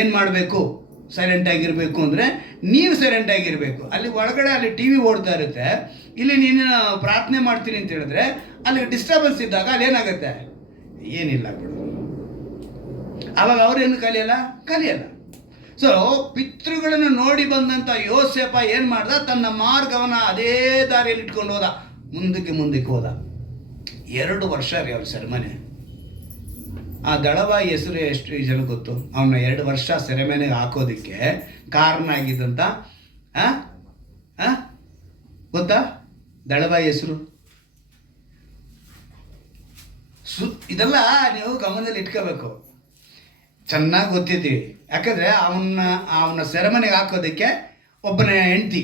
ಏನು ಮಾಡಬೇಕು? ಸೈಲೆಂಟ್ ಆಗಿರಬೇಕು ಅಂದರೆ ನೀವು ಸೈಲೆಂಟ್ ಆಗಿರಬೇಕು. ಅಲ್ಲಿ ಒಳಗಡೆ ಅಲ್ಲಿ ಟಿ ವಿ ಓಡ್ತಾ ಇರುತ್ತೆ, ಇಲ್ಲಿ ನೀನು ಪ್ರಾರ್ಥನೆ ಮಾಡ್ತೀನಿ ಅಂತ ಹೇಳಿದ್ರೆ ಅಲ್ಲಿ ಡಿಸ್ಟರ್ಬೆನ್ಸ್ ಇದ್ದಾಗ ಅಲ್ಲಿ ಏನಾಗುತ್ತೆ, ಏನಿಲ್ಲ ಬಿಡು. ಆವಾಗ ಅವ್ರೇನು ಕಲಿಯಲ್ಲ. ಸೊ ಪಿತೃಗಳನ್ನು ನೋಡಿ ಬಂದಂಥ ಯೋಸೇಫ ಏನು ಮಾಡ್ದ, ತನ್ನ ಮಾರ್ಗವನ್ನು ಅದೇ ದಾರಿಯಲ್ಲಿ ಇಟ್ಕೊಂಡು ಹೋದ, ಮುಂದಕ್ಕೆ ಹೋದ. 2 ವರ್ಷ ರೀ ಅವ್ರ ಸೆರೆಮನೆ. ಆ ದಳವಾಯಿ ಹೆಸರು ಎಷ್ಟು ಜನ ಗೊತ್ತು? ಅವನ್ನ 2 ವರ್ಷ ಸೆರೆಮನೆಗೆ ಹಾಕೋದಕ್ಕೆ ಕಾರಣ ಆಗಿದ್ದಂಥ ಗೊತ್ತಾ ದಳವಾಯಿ ಹೆಸರು? ಇದೆಲ್ಲ ನೀವು ಗಮನದಲ್ಲಿ ಇಟ್ಕೋಬೇಕು, ಚೆನ್ನಾಗಿ ಗೊತ್ತಿದ್ದೀವಿ. ಯಾಕಂದರೆ ಅವನ ಸೆರೆಮನೆಗೆ ಹಾಕೋದಕ್ಕೆ ಒಬ್ಬನ ಹೆಂಡತಿ,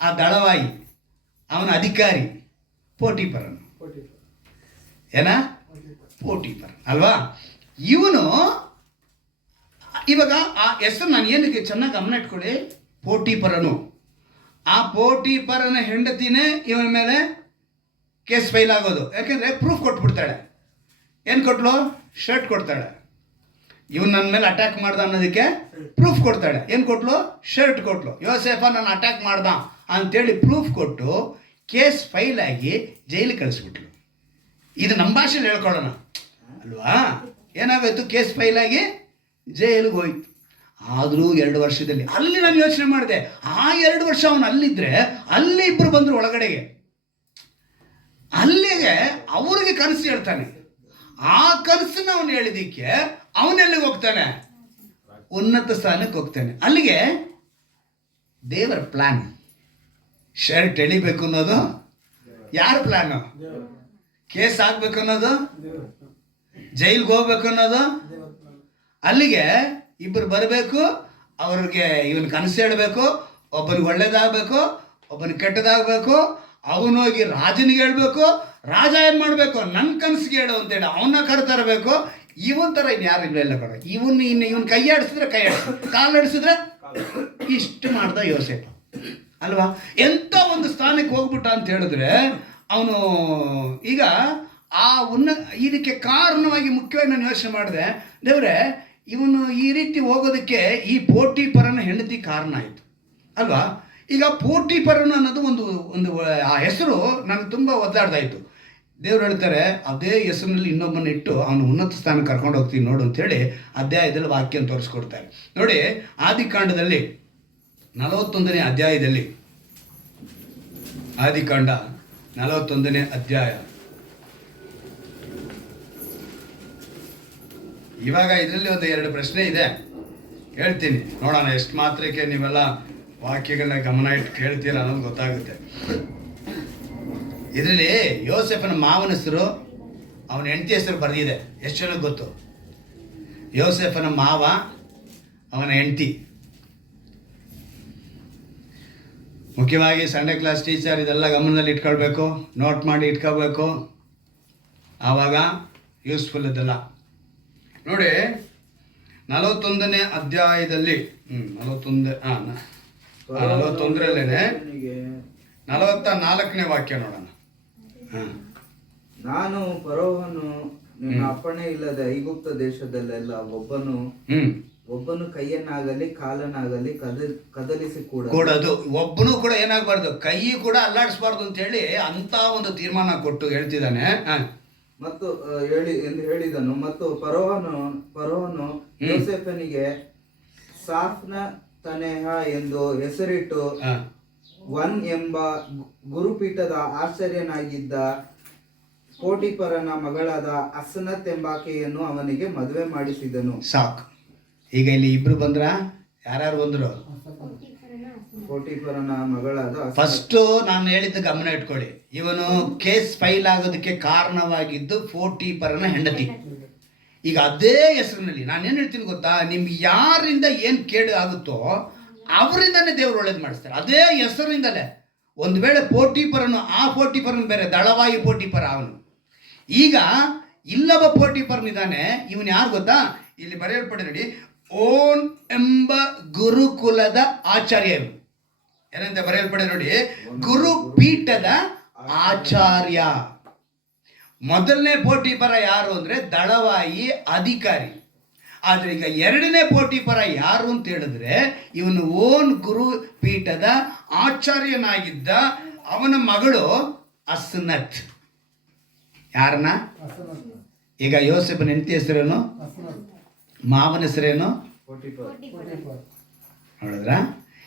ಆ ದಳವಾಯಿ, ಅವನ ಅಧಿಕಾರಿ ಪೋಟಿಫರನು. ಪೋಟಿಫರ್ ಅಲ್ವಾ? ಇವನು ಇವಾಗ ಆ ಹೆಸರು ನಾನು ಏನಕ್ಕೆ ಚೆನ್ನಾಗಿ ಗಮನ ಇಟ್ಕೊಳ್ಳಿ, ಪೋಟಿಫರನು. ಆ ಪೋಟಿಫರನ ಹೆಂಡತಿನೇ ಇವನ ಮೇಲೆ ಕೇಸ್ ಫೈಲ್ ಆಗೋದು. ಯಾಕೆಂದರೆ ಪ್ರೂಫ್ ಕೊಟ್ಬಿಡ್ತಾಳೆ. ಏನು ಕೊಟ್ಲು? ಶರ್ಟ್ ಕೊಡ್ತಾಳೆ. ಇವನು ನನ್ನ ಮೇಲೆ ಅಟ್ಯಾಕ್ ಮಾಡ್ದ ಅನ್ನೋದಕ್ಕೆ ಪ್ರೂಫ್ ಕೊಡ್ತಾಳೆ. ಏನು ಕೊಟ್ಲು? ಶರ್ಟ್ ಕೊಟ್ಲು. ಯೋಸೇಫ ನಾನು ಅಟ್ಯಾಕ್ ಮಾಡ್ದ ಅಂತೇಳಿ ಪ್ರೂಫ್ ಕೊಟ್ಟು ಕೇಸ್ ಫೈಲ್ ಆಗಿ ಜೈಲಿಗೆ ಕಳಿಸ್ಬಿಟ್ಲು. ಇದು ನಮ್ಮ ಭಾಷೆಯಲ್ಲಿ ಹೇಳ್ಕೊಳ್ಳೋಣ ಅಲ್ವಾ? ಏನಾಗೋಯ್ತು? ಕೇಸ್ ಫೈಲ್ ಆಗಿ ಜೈಲಿಗೆ ಹೋಯ್ತು. ಆದರೂ 2 ವರ್ಷದಲ್ಲಿ ಅಲ್ಲಿ ನಾನು ಯೋಚನೆ ಮಾಡಿದೆ, ಆ 2 ವರ್ಷ ಅವನು ಅಲ್ಲಿದ್ದರೆ ಅಲ್ಲಿ ಇಬ್ಬರು ಬಂದರು ಒಳಗಡೆಗೆ. ಅಲ್ಲಿಗೆ ಅವ್ರಿಗೆ ಕನಸು ಹೇಳ್ತಾನೆ. ಆ ಕನಸನ್ನ ಅವನು ಹೇಳಿದ್ದಕ್ಕೆ ಅವನೆಲ್ಲಿಗೆ ಹೋಗ್ತಾನೆ? ಉನ್ನತ ಸ್ಥಾನಕ್ಕೆ ಹೋಗ್ತಾನೆ. ಅಲ್ಲಿಗೆ ದೇವರ ಪ್ಲಾನ್. ಶರ್ಟ್ ಎಳಿಬೇಕು ಅನ್ನೋದು ಯಾರ ಪ್ಲಾನು? ಕೇಸ್ ಆಗಬೇಕು ಅನ್ನೋದು, ಜೈಲ್ಗೆ ಹೋಗ್ಬೇಕು ಅನ್ನೋದು. ಅಲ್ಲಿಗೆ ಇಬ್ಬರು ಬರಬೇಕು, ಅವ್ರಿಗೆ ಇವನು ಕನಸು ಹೇಳಬೇಕು, ಒಬ್ಬನಿಗೆ ಒಳ್ಳೇದಾಗಬೇಕು, ಒಬ್ಬನಿಗೆ ಕೆಟ್ಟದಾಗಬೇಕು. ಅವನೋಗಿ ರಾಜನಿಗೆ ಹೇಳ್ಬೇಕು, ರಾಜ ಏನು ಮಾಡಬೇಕು? ನನ್ನ ಕನಸಿಗೆ ಹೇಳು ಅಂತೇಳಿ ಅವನ್ನ ಕರೆತರಬೇಕು. ಇವನ್ ಥರ ಇನ್ನು ಯಾರು ಇಲ್ಲ ಕಡೆ. ಇವನ್ ಕೈ ಆಡಿಸಿದ್ರೆ ಕೈ ಆಡಿಸಿದ್ರೆ, ಕಾಲು ಆಡಿಸಿದ್ರೆ ಇಷ್ಟು ಮಾಡ್ದ ಯೋಸೇಫ ಅಲ್ವಾ? ಎಂಥ ಒಂದು ಸ್ಥಾನಕ್ಕೆ ಹೋಗ್ಬಿಟ್ಟ ಅಂತ ಹೇಳಿದ್ರೆ ಅವನು ಈಗ ಇದಕ್ಕೆ ಕಾರಣವಾಗಿ ಮುಖ್ಯವಾಗಿ ನಾನು ಯೋಚನೆ ಮಾಡಿದೆ, ದೇವರೇ ಇವನು ಈ ರೀತಿ ಹೋಗೋದಕ್ಕೆ ಈ ಪೋಟಿಫರನ ಹೆಂಡತಿ ಕಾರಣ ಆಯಿತು ಅಲ್ವಾ? ಈಗ ಪೋಟಿಫರನು ಅನ್ನೋದು ಒಂದು ಆ ಹೆಸರು ನನಗೆ ತುಂಬ ಒದ್ದಾಡ್ದಾಯಿತು. ದೇವ್ರು ಹೇಳ್ತಾರೆ, ಅದೇ ಹೆಸರಿನಲ್ಲಿ ಇನ್ನೊಬ್ಬನ ಇಟ್ಟು ಅವನು ಉನ್ನತ ಸ್ಥಾನ ಕರ್ಕೊಂಡು ಹೋಗ್ತೀನಿ ನೋಡು ಅಂತೇಳಿ ಅಧ್ಯಾಯದಲ್ಲಿ ವಾಕ್ಯನ ತೋರಿಸ್ಕೊಡ್ತಾರೆ. ನೋಡಿ, ಆದಿಕಾಂಡದಲ್ಲಿ 41ನೇ ಅಧ್ಯಾಯದಲ್ಲಿ, ಆದಿಕಾಂಡ 41ನೇ ಅಧ್ಯಾಯ. ಇವಾಗ ಇದರಲ್ಲಿ ಒಂದು 2 ಪ್ರಶ್ನೆ ಇದೆ, ಹೇಳ್ತೀನಿ ನೋಡೋಣ ಎಷ್ಟು ಮಾತ್ರಕ್ಕೆ ನೀವೆಲ್ಲ ವಾಕ್ಯಗಳನ್ನ ಗಮನ ಇಟ್ಟು ಕೇಳ್ತೀರ ಅನ್ನೋದು ಗೊತ್ತಾಗುತ್ತೆ. ಇದರಲ್ಲಿ ಯೋಸೇಫನ ಮಾವನ ಹೆಸರು, ಅವನ ಹೆಂಡತಿ ಹೆಸರು ಬರೆದಿದೆ. ಎಷ್ಟು ಜನಕ್ಕೆ ಗೊತ್ತು? ಯೋಸೇಫನ ಮಾವ, ಅವನ ಹೆಂಡತಿ. ಮುಖ್ಯವಾಗಿ ಸಂಡೇ ಕ್ಲಾಸ್ ಟೀಚರ್ ಇದೆಲ್ಲ ಗಮನದಲ್ಲಿ ಇಟ್ಕೊಳ್ಬೇಕು, ನೋಟ್ ಮಾಡಿ ಇಟ್ಕೋಬೇಕು, ಆವಾಗ ಯೂಸ್ಫುಲ್ ಇದೆಲ್ಲ. ನೋಡಿ, 41ನೇ ಅಧ್ಯಾಯದಲ್ಲಿ 41ರಲ್ಲೇನೆ 44ನೇ ವಾಕ್ಯ ನೋಡೋಣ. ನಾನು ಫರೋಹನು ನಿನ್ನ ಅಪ್ಪಣೆ ಇಲ್ಲದ ಐಗುಪ್ತ ದೇಶದಲ್ಲೆಲ್ಲ ಒಬ್ಬನು ಕೈಯನ್ನಾಗಲಿ ಕಾಲನ್ನಾಗಲಿ ಕದಲಿಸಿ ಕೂಡದು. ಒಬ್ಬನು ಕೂಡ ಏನಾಗಬಾರ್ದು, ಕೈ ಕೂಡ ಅಲ್ಲಾಡಿಸಬಾರ್ದು ಅಂತ ಹೇಳಿ ಅಂತ ಒಂದು ತೀರ್ಮಾನ ಕೊಟ್ಟು ಹೇಳ್ತಿದ್ದಾನೆ. ಮತ್ತು ಎಂದು ಹೇಳಿದನು. ಮತ್ತು ಫರೋಹನು ಯೋಸೇಫನಿಗೆ ಸಾಫ್ನ ತನೇಹ ಎಂದು ಹೆಸರಿಟ್ಟು ಒನ್ ಎಂಬ ಗುರುಪೀಠದ ಆಶ್ಚರ್ಯನಾಗಿದ್ದ ಪೋಟಿಫರನ ಮಗಳಾದ ಅಸನತ್ ಎಂಬಾಕೆಯನ್ನು ಅವನಿಗೆ ಮದುವೆ ಮಾಡಿಸಿದನು. ಸಾಕು. ಈಗ ಇಲ್ಲಿ ಇಬ್ರು ಬಂದ್ರ? ಯಾರ್ಯಾರು ಬಂದ್ರು? ಪೋಟಿಫರನ ಮಗಳಾದ. ಫಸ್ಟ್ ನಾನು ಹೇಳಿದ್ದು ಗಮನ ಇಟ್ಕೊಳ್ಳಿ, ಇವನು ಕೇಸ್ ಫೈಲ್ ಆಗೋದಕ್ಕೆ ಕಾರಣವಾಗಿದ್ದು ಪೋಟಿಫರನ ಹೆಂಡತಿ. ಈಗ ಅದೇ ಹೆಸರಿನಲ್ಲಿ ನಾನೇನು ಹೇಳ್ತೀನಿ ಗೊತ್ತಾ, ನಿಮ್ಗೆ ಯಾರಿಂದ ಏನು ಕೇಡು ಆಗುತ್ತೋ ಅವರಿಂದನೇ ದೇವ್ರು ಒಳ್ಳೇದು ಮಾಡಿಸ್ತಾರೆ, ಅದೇ ಹೆಸರಿಂದಲೇ. ಒಂದು ವೇಳೆ ಪೋಟಿಫರನು, ಆ ಪೋಟಿಫರನ್ ಬೇರೆ, ದಳವಾಯಿ ಪೋಟಿಫರ ಅವನು. ಈಗ ಇಲ್ಲವ ಪೋಟಿಫರ್ನಿದ್ದಾನೆ. ಇವನು ಯಾರು ಗೊತ್ತಾ? ಇಲ್ಲಿ ಬರೆಯಲ್ಪಡೆ ನೋಡಿ, ಓನ್ ಎಂಬ ಗುರುಕುಲದ ಆಚಾರ್ಯ. ಏನಂತ ಬರೆಯಲ್ಪಡೆ ನೋಡಿ, ಗುರುಪೀಠದ ಆಚಾರ್ಯ. ಮೊದಲನೇ ಪೋಟಿಫರ ಯಾರು ಅಂದರೆ ದಳವಾಯಿ ಅಧಿಕಾರಿ. ಆದರೆ ಈಗ ಎರಡನೇ ಪೋಟಿಫರ ಯಾರು ಅಂತ ಹೇಳಿದ್ರೆ ಇವನು ಓನ್ ಗುರು ಪೀಠದ ಆಚಾರ್ಯನಾಗಿದ್ದ ಅವನ ಮಗಳು ಅಸ್ನತ್. ಯಾರನ್ನ? ಈಗ ಯೋಸೆಫನ ಹೆಂಡತಿ ಹೆಸರೇನು? ಮಾವನ ಹೆಸರೇನು? ನೋಡಿದ್ರ?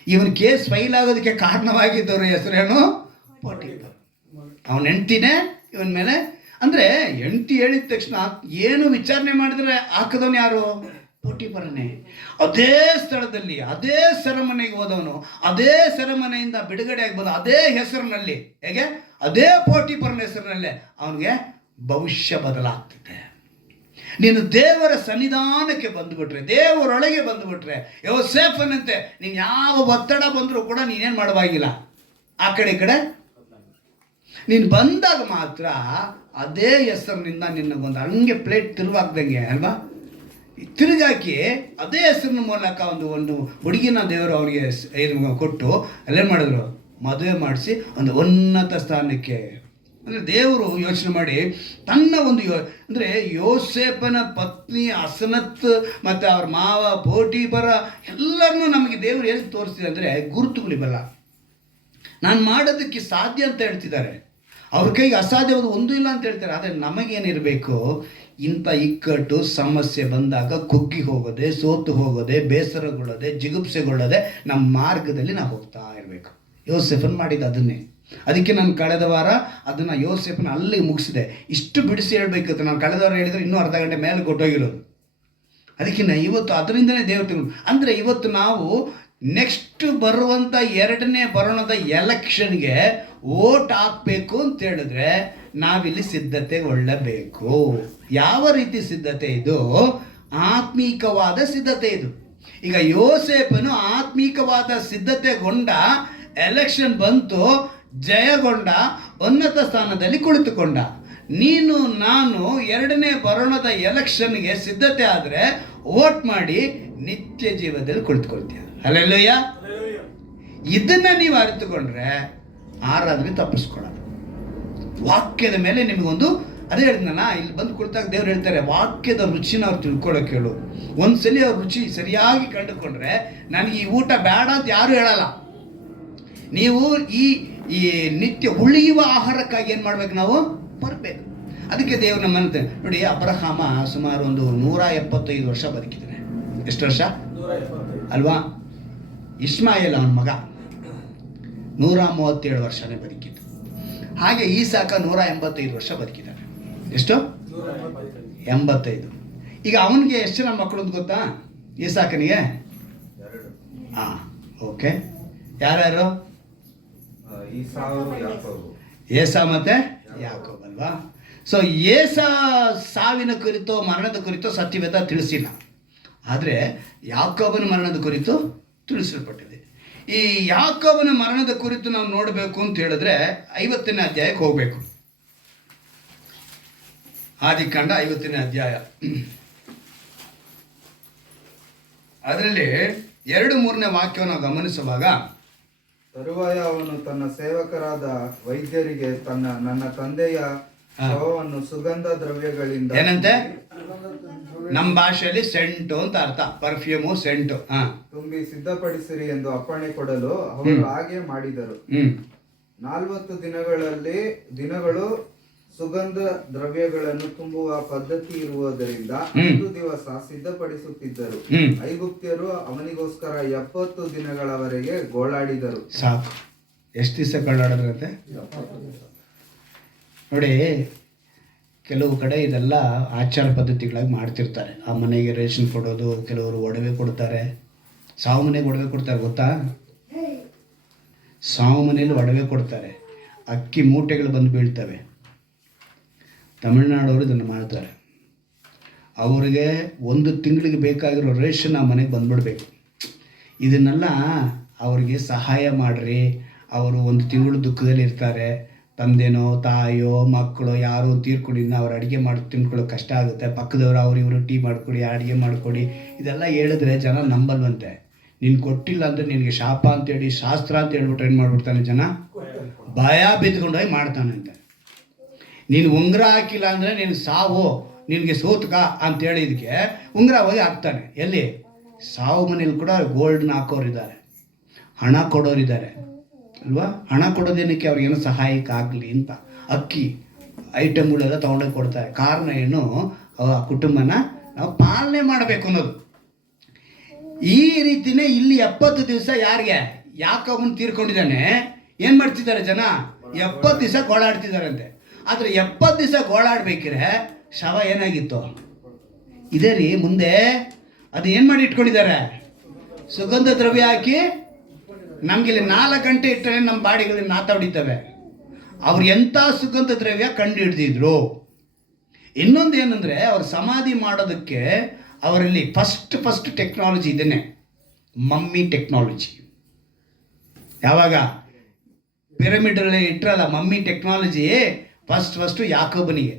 ಇವನ್ ಕೇಸ್ ಫೈಲ್ ಆಗೋದಕ್ಕೆ ಕಾರಣವಾಗಿದ್ದವ್ರ ಹೆಸರೇನು? ಪೋಟಿಫರ್. ಅವನ ಹೆಂಡತಿನೇ ಇವನ್ ಮೇಲೆ, ಅಂದ್ರೆ ಹೆಂಡತಿ ಹೇಳಿದ ತಕ್ಷಣ ಏನು ವಿಚಾರಣೆ ಮಾಡಿದ್ರೆ ಹಾಕದವನು ಯಾರು? ಪೋಟಿಫರನೇ. ಅದೇ ಸ್ಥಳದಲ್ಲಿ ಅದೇ ಸೆರೆಮನೆಗೆ ಹೋದವನು, ಅದೇ ಸೆರೆಮನೆಯಿಂದ ಬಿಡುಗಡೆ ಆಗ್ಬೋದು, ಅದೇ ಹೆಸರಿನಲ್ಲಿ, ಹೇಗೆ ಅದೇ ಪೋಟಿಫರನ ಹೆಸರಿನಲ್ಲೇ ಅವನಿಗೆ ಭವಿಷ್ಯ ಬದಲಾಗ್ತಿದೆ. ನೀನು ದೇವರ ಸನ್ನಿಧಾನಕ್ಕೆ ಬಂದುಬಿಟ್ರೆ, ದೇವರೊಳಗೆ ಬಂದುಬಿಟ್ರೆ, ಯೋಸೇಫನಂತೆ ನೀನು ಯಾವ ಒತ್ತಡ ಬಂದರೂ ಕೂಡ ನೀನೇನು ಮಾಡುವಾಗಿಲ್ಲ, ಆ ಕಡೆ ಈ ಕಡೆ ನೀನು ಬಂದಾಗ ಮಾತ್ರ ಅದೇ ಹೆಸರಿನಿಂದ ನಿನ್ನಗೊಂದು ಹಂಗೆ ಪ್ಲೇಟ್ ತಿರುವಾಗ್ದಂಗೆ ಅಲ್ವಾ, ತಿರುಗಾಕಿ ಅದೇ ಹೆಸರಿನ ಮೂಲಕ ಒಂದು ಹುಡುಗಿನ ದೇವರು ಅವರಿಗೆ ಕೊಟ್ಟು ಅಲ್ಲೇನು ಮಾಡಿದ್ರು, ಮದುವೆ ಮಾಡಿಸಿ ಒಂದು ಉನ್ನತ ಸ್ಥಾನಕ್ಕೆ. ಅಂದರೆ ದೇವರು ಯೋಚನೆ ಮಾಡಿ ತನ್ನ ಒಂದು ಅಂದರೆ ಯೋಸೇಫನ ಪತ್ನಿ ಅಸನತ್ ಮತ್ತು ಅವ್ರ ಮಾವ ಪೋಟಿಫರ ಎಲ್ಲರನ್ನೂ ನಮಗೆ ದೇವರು ಎಲ್ಲಿ ತೋರಿಸ್ತಿದೆ ಅಂದರೆ ಗುರುತುಗಳಿವಲ್ಲ, ನಾನು ಮಾಡೋದಕ್ಕೆ ಸಾಧ್ಯ ಅಂತ ಹೇಳ್ತಿದ್ದಾರೆ, ಅವ್ರ ಕೈಗೆ ಅಸಾಧ್ಯವಾದ ಒಂದೂ ಇಲ್ಲ ಅಂತ ಹೇಳ್ತಾರೆ. ಆದರೆ ನಮಗೇನಿರಬೇಕು, ಇಂಥ ಇಕ್ಕಟ್ಟು ಸಮಸ್ಯೆ ಬಂದಾಗ ಕುಗ್ಗಿ ಹೋಗೋದೆ, ಸೋತು ಹೋಗೋದೆ, ಬೇಸರಗೊಳ್ಳೋದೆ, ಜಿಗುಪ್ಸೆಗೊಳ್ಳೋದೆ ನಮ್ಮ ಮಾರ್ಗದಲ್ಲಿ ನಾವು ಹೋಗ್ತಾ ಇರಬೇಕು. ಯೋಸೇಫನ್ ಮಾಡಿದ ಅದನ್ನೇ. ಅದಕ್ಕೆ ನಾನು ಕಳೆದ ವಾರ ಅದನ್ನು ಯೋಸೇಫನ ಅಲ್ಲಿ ಮುಗಿಸಿದೆ. ಇಷ್ಟು ಬಿಡಿಸಿ ಹೇಳಬೇಕಿತ್ತು, ನಾನು ಕಳೆದ ವಾರ ಹೇಳಿದರೆ ಇನ್ನೂ ಅರ್ಧ ಗಂಟೆ ಮೇಲೆ ಕೊಟ್ಟೋಗಿರೋದು. ಅದಕ್ಕೆ ಇವತ್ತು ಅದರಿಂದನೇ ದೇವತೆಗಳು ಅಂದರೆ ಇವತ್ತು ನಾವು ನೆಕ್ಸ್ಟ್ ಬರುವಂಥ ಎರಡನೇ ಬರೋಣದ ಎಲೆಕ್ಷನ್ಗೆ ವೋಟ್ ಹಾಕಬೇಕು ಅಂತ ಹೇಳಿದ್ರೆ ನಾವಿಲ್ಲಿ ಸಿದ್ಧತೆಗೊಳ್ಳಬೇಕು. ಯಾವ ರೀತಿ ಸಿದ್ಧತೆ ಇದು? ಆತ್ಮೀಕವಾದ ಸಿದ್ಧತೆ ಇದು. ಈಗ ಯೋಸೇಫನು ಆತ್ಮೀಕವಾದ ಸಿದ್ಧತೆಗೊಂಡ, ಎಲೆಕ್ಷನ್ ಬಂತು, ಜಯಗೊಂಡ, ಉನ್ನತ ಸ್ಥಾನದಲ್ಲಿ ಕುಳಿತುಕೊಂಡ. ನೀನು ನಾನು ಎರಡನೇ ಬರೋಣದ ಎಲೆಕ್ಷನ್ಗೆ ಸಿದ್ಧತೆ ಆದರೆ ವೋಟ್ ಮಾಡಿ ನಿತ್ಯ ಜೀವದಲ್ಲಿ ಕುಳಿತುಕೊಳ್ತೀಯ. ಹಲ್ಲೆಲೂಯ. ಇದನ್ನು ನೀವು ಅರಿತುಕೊಂಡ್ರೆ ಆರಾಧನೆ ತಪ್ಪಿಸ್ಕೊಳ್ಳೋದು. ವಾಕ್ಯದ ಮೇಲೆ ನಿಮಗೊಂದು, ಅದೇ ಹೇಳಿದ್ನಲ್ಲ, ಇಲ್ಲಿ ಬಂದು ಕುಳಿತಾಗ ದೇವ್ರು ಹೇಳ್ತಾರೆ ವಾಕ್ಯದ ರುಚಿನ ಅವ್ರು ತಿಳ್ಕೊಳ್ಳೋಕೆ ಹೇಳು. ಒಂದ್ಸಲಿ ಅವ್ರ ರುಚಿ ಸರಿಯಾಗಿ ಕಂಡುಕೊಂಡ್ರೆ ನನಗೆ ಈ ಊಟ ಬೇಡ ಅಂತ ಯಾರು ಹೇಳಲ್ಲ. ನೀವು ಈ ನಿತ್ಯ ಉಳಿಯುವ ಆಹಾರಕ್ಕಾಗಿ ಏನು ಮಾಡ್ಬೇಕು, ನಾವು ಬರಬೇಕು. ಅದಕ್ಕೆ ದೇವ್ರು ನಮ್ಮಂತೆ ನೋಡಿ, ಅಬ್ರಹಾಮ ಸುಮಾರು ಒಂದು 175 ವರ್ಷ ಬದುಕಿದ್ದಾನೆ. ಎಷ್ಟು ವರ್ಷ ಅಲ್ವಾ? ಇಸ್ಮಾಯೇಲ್ ಅವನ ಮಗ 137 ವರ್ಷನೇ ಬದುಕಿದ್ದು. ಹಾಗೆ ಈಸಾಕ 185 ವರ್ಷ ಬದುಕಿದ್ದಾನೆ. ಎಷ್ಟು? 85. ಈಗ ಅವನಿಗೆ ಎಷ್ಟು ಜನ ಮಕ್ಕಳು ಅಂತ ಗೊತ್ತಾ? ಈಸಾಕನಿಗೆ 2. ಓಕೆ. ಯಾರ್ಯಾರು? ಏಸಾ ಮತ್ತೆ ಯಾಕೋಬ್ ಅಲ್ವಾ? ಸೊ ಏಸಾ ಸಾವಿನ ಕುರಿತು, ಮರಣದ ಕುರಿತು ಸತ್ಯವೇದ ತಿಳಿಸಿಲ್ಲ, ಆದರೆ ಯಾಕೋಬನ ಮರಣದ ಕುರಿತು ತಿಳಿಸಲ್ಪಟ್ಟಿದೆ. ಈ ಯಾಕೋಬನ ಮರಣದ ಕುರಿತು ನಾವು ನೋಡಬೇಕು ಅಂತ ಹೇಳಿದ್ರೆ 50ನೇ ಅಧ್ಯಾಯಕ್ಕೆ ಹೋಗಬೇಕು. ಆದಿಕಾಂಡ 50ನೇ ಅಧ್ಯಾಯ. ಅದರಲ್ಲಿ 2-3ನೇ ವಾಕ್ಯವನ್ನು ಗಮನಿಸುವಾಗ, ತರುವಾಯ ಅವನು ತನ್ನ ಸೇವಕರಾದ ವೈದ್ಯರಿಗೆ ನನ್ನ ತಂದೆಯ ಶವವನ್ನು ಸುಗಂಧ ದ್ರವ್ಯಗಳಿಂದ, ಏನಂತೆ ನಮ್ಮ ಭಾಷೆಯಲ್ಲಿ ಸೆಂಟು ಅಂತ ಅರ್ಥ, ಪರ್ಫ್ಯೂಮು, ಸೆಂಟು ತುಂಬಿ ಸಿದ್ಧಪಡಿಸಿರಿ ಎಂದು ಅಪ್ಪಣೆ ಕೊಡಲು ಅವರು ಹಾಗೆ ಮಾಡಿದರು. 40 ದಿನಗಳು ಸುಗಂಧ ದ್ರವ್ಯಗಳನ್ನು ತುಂಬುವ ಪದ್ಧತಿ ಇರುವುದರಿಂದ 10 ದಿವಸ ಸಿದ್ಧಪಡಿಸುತ್ತಿದ್ದರು. ಐಗುಪ್ತ್ಯರು ಅವನಿಗೋಸ್ಕರ 70 ದಿನಗಳವರೆಗೆ ಗೋಳಾಡಿದರು. ಸಾಕು. ಎಷ್ಟು ದಿವಸ ಗೋಳಾಡೋದ್ರಂತೆ ನೋಡಿ. ಕೆಲವು ಕಡೆ ಇದೆಲ್ಲ ಆಚಾರ ಪದ್ಧತಿಗಳಾಗಿ ಮಾಡ್ತಿರ್ತಾರೆ. ಆ ಮನೆಗೆ ರೇಷನ್ ಕೊಡೋದು, ಕೆಲವರು ಒಡವೆ ಕೊಡ್ತಾರೆ. ಸಾವು ಮನೆಗೆ ಒಡವೆ ಕೊಡ್ತಾರೆ, ಗೊತ್ತಾ? ಸಾವು ಮನೆಯಲ್ಲಿ ಒಡವೆ ಕೊಡ್ತಾರೆ. ಅಕ್ಕಿ ಮೂಟೆಗಳು ಬಂದು ಬೀಳ್ತವೆ. ತಮಿಳ್ನಾಡವರು ಇದನ್ನು ಮಾಡ್ತಾರೆ. ಅವರಿಗೆ 1 ತಿಂಗಳಿಗೆ ಬೇಕಾಗಿರೋ ರೇಷನ್ ಆ ಮನೆಗೆ ಬಂದ್ಬಿಡ್ಬೇಕು. ಇದನ್ನೆಲ್ಲ ಅವರಿಗೆ ಸಹಾಯ ಮಾಡಿರಿ. ಅವರು 1 ತಿಂಗಳು ದುಃಖದಲ್ಲಿ ಇರ್ತಾರೆ. ತಂದೆನೋ ತಾಯಿಯೋ ಮಕ್ಕಳು ಯಾರೋ ತೀರ್ಕೊಂಡಿದ್ದ ಅವ್ರು ಅಡುಗೆ ಮಾಡಿ ತಿನ್ಕೊಳ್ಳೋಕೆ ಕಷ್ಟ ಆಗುತ್ತೆ. ಪಕ್ಕದವರು ಇವರು ಟೀ ಮಾಡಿಕೊಡಿ, ಅಡುಗೆ ಮಾಡಿಕೊಡಿ, ಇದೆಲ್ಲ ಹೇಳಿದ್ರೆ ಜನ ನಂಬಲ್ವಂತೆ. ನೀನು ಕೊಟ್ಟಿಲ್ಲ ಅಂದರೆ ನಿನಗೆ ಶಾಪ ಅಂತೇಳಿ, ಶಾಸ್ತ್ರ ಅಂತ ಹೇಳ್ಬಿಟ್ರೆ ಏನು ಮಾಡಿಬಿಡ್ತಾನೆ ಜನ, ಭಯ ಬಿದ್ದುಕೊಂಡೋಗಿ ಮಾಡ್ತಾನಂತೆ. ನೀನು ಉಂಗುರ ಹಾಕಿಲ್ಲ ಅಂದರೆ ನಿನಗೆ ಸಾವು, ನಿನಗೆ ಸೋತ್ಕ ಅಂತೇಳಿದಕ್ಕೆ ಉಂಗುರ ಹೋಗಿ ಹಾಕ್ತಾನೆ. ಎಲ್ಲಿ? ಸಾವು ಮನೇಲಿ ಕೂಡ ಗೋಲ್ಡ್ನ ಹಾಕೋರಿದ್ದಾರೆ, ಹಣ ಕೊಡೋರಿದ್ದಾರೆ ಅಲ್ವಾ. ಹಣ ಕೊಡೋದೇನಕ್ಕೆ ಅವ್ರಿಗೇನೋ ಸಹಾಯಕ್ಕೆ ಆಗಲಿ ಅಂತ ಅಕ್ಕಿ ಐಟಮ್ಗಳೆಲ್ಲ ತೊಗೊಂಡೋಗಿ ಕೊಡ್ತಾರೆ. ಕಾರಣ ಏನು? ಆ ಕುಟುಂಬನ ನಾವು ಪಾಲನೆ ಮಾಡಬೇಕು ಅನ್ನೋದು. ಈ ರೀತಿನೇ ಇಲ್ಲಿ 70 ದಿವಸ ಯಾರಿಗೆ? ಯಾಕೋಬನು ತೀರ್ಕೊಂಡಿದ್ದಾನೆ. ಏನು ಮಾಡ್ತಿದ್ದಾರೆ ಜನ? 70 ದಿವಸ ಗೋಳಾಡ್ತಿದ್ದಾರಂತೆ. ಆದರೆ 70 ದಿವಸ ಗೋಳಾಡ್ಬೇಕಿದ್ರೆ ಶವ ಏನಾಗಿತ್ತು? ಇದೇ ರೀ ಮುಂದೆ ಅದು ಏನು ಮಾಡಿ ಇಟ್ಕೊಂಡಿದ್ದಾರೆ? ಸುಗಂಧ ದ್ರವ್ಯ ಹಾಕಿ ನಮಗಿಲ್ಲಿ 4 ಗಂಟೆ ಇಟ್ಟರೆ ನಮ್ಮ ಬಾಡಿಗಳಿಗೆ ನಾತ ಹೊಡಿತವೆ. ಅವ್ರು ಎಂಥ ಸುಗಂಧ ದ್ರವ್ಯ ಕಂಡು ಹಿಡ್ದಿದ್ರು. ಇನ್ನೊಂದು ಏನಂದರೆ ಅವ್ರು ಸಮಾಧಿ ಮಾಡೋದಕ್ಕೆ ಅವರಲ್ಲಿ ಫಸ್ಟ್ ಟೆಕ್ನಾಲಜಿ ಇದನ್ನೇ, ಮಮ್ಮಿ ಟೆಕ್ನಾಲಜಿ. ಯಾವಾಗ ಪಿರಮಿಡಲ್ಲಿ ಇಟ್ಟರಲ್ಲ ಮಮ್ಮಿ ಟೆಕ್ನಾಲಜಿ, ಫಸ್ಟು ಯಾಕೋಬನಿಗೆ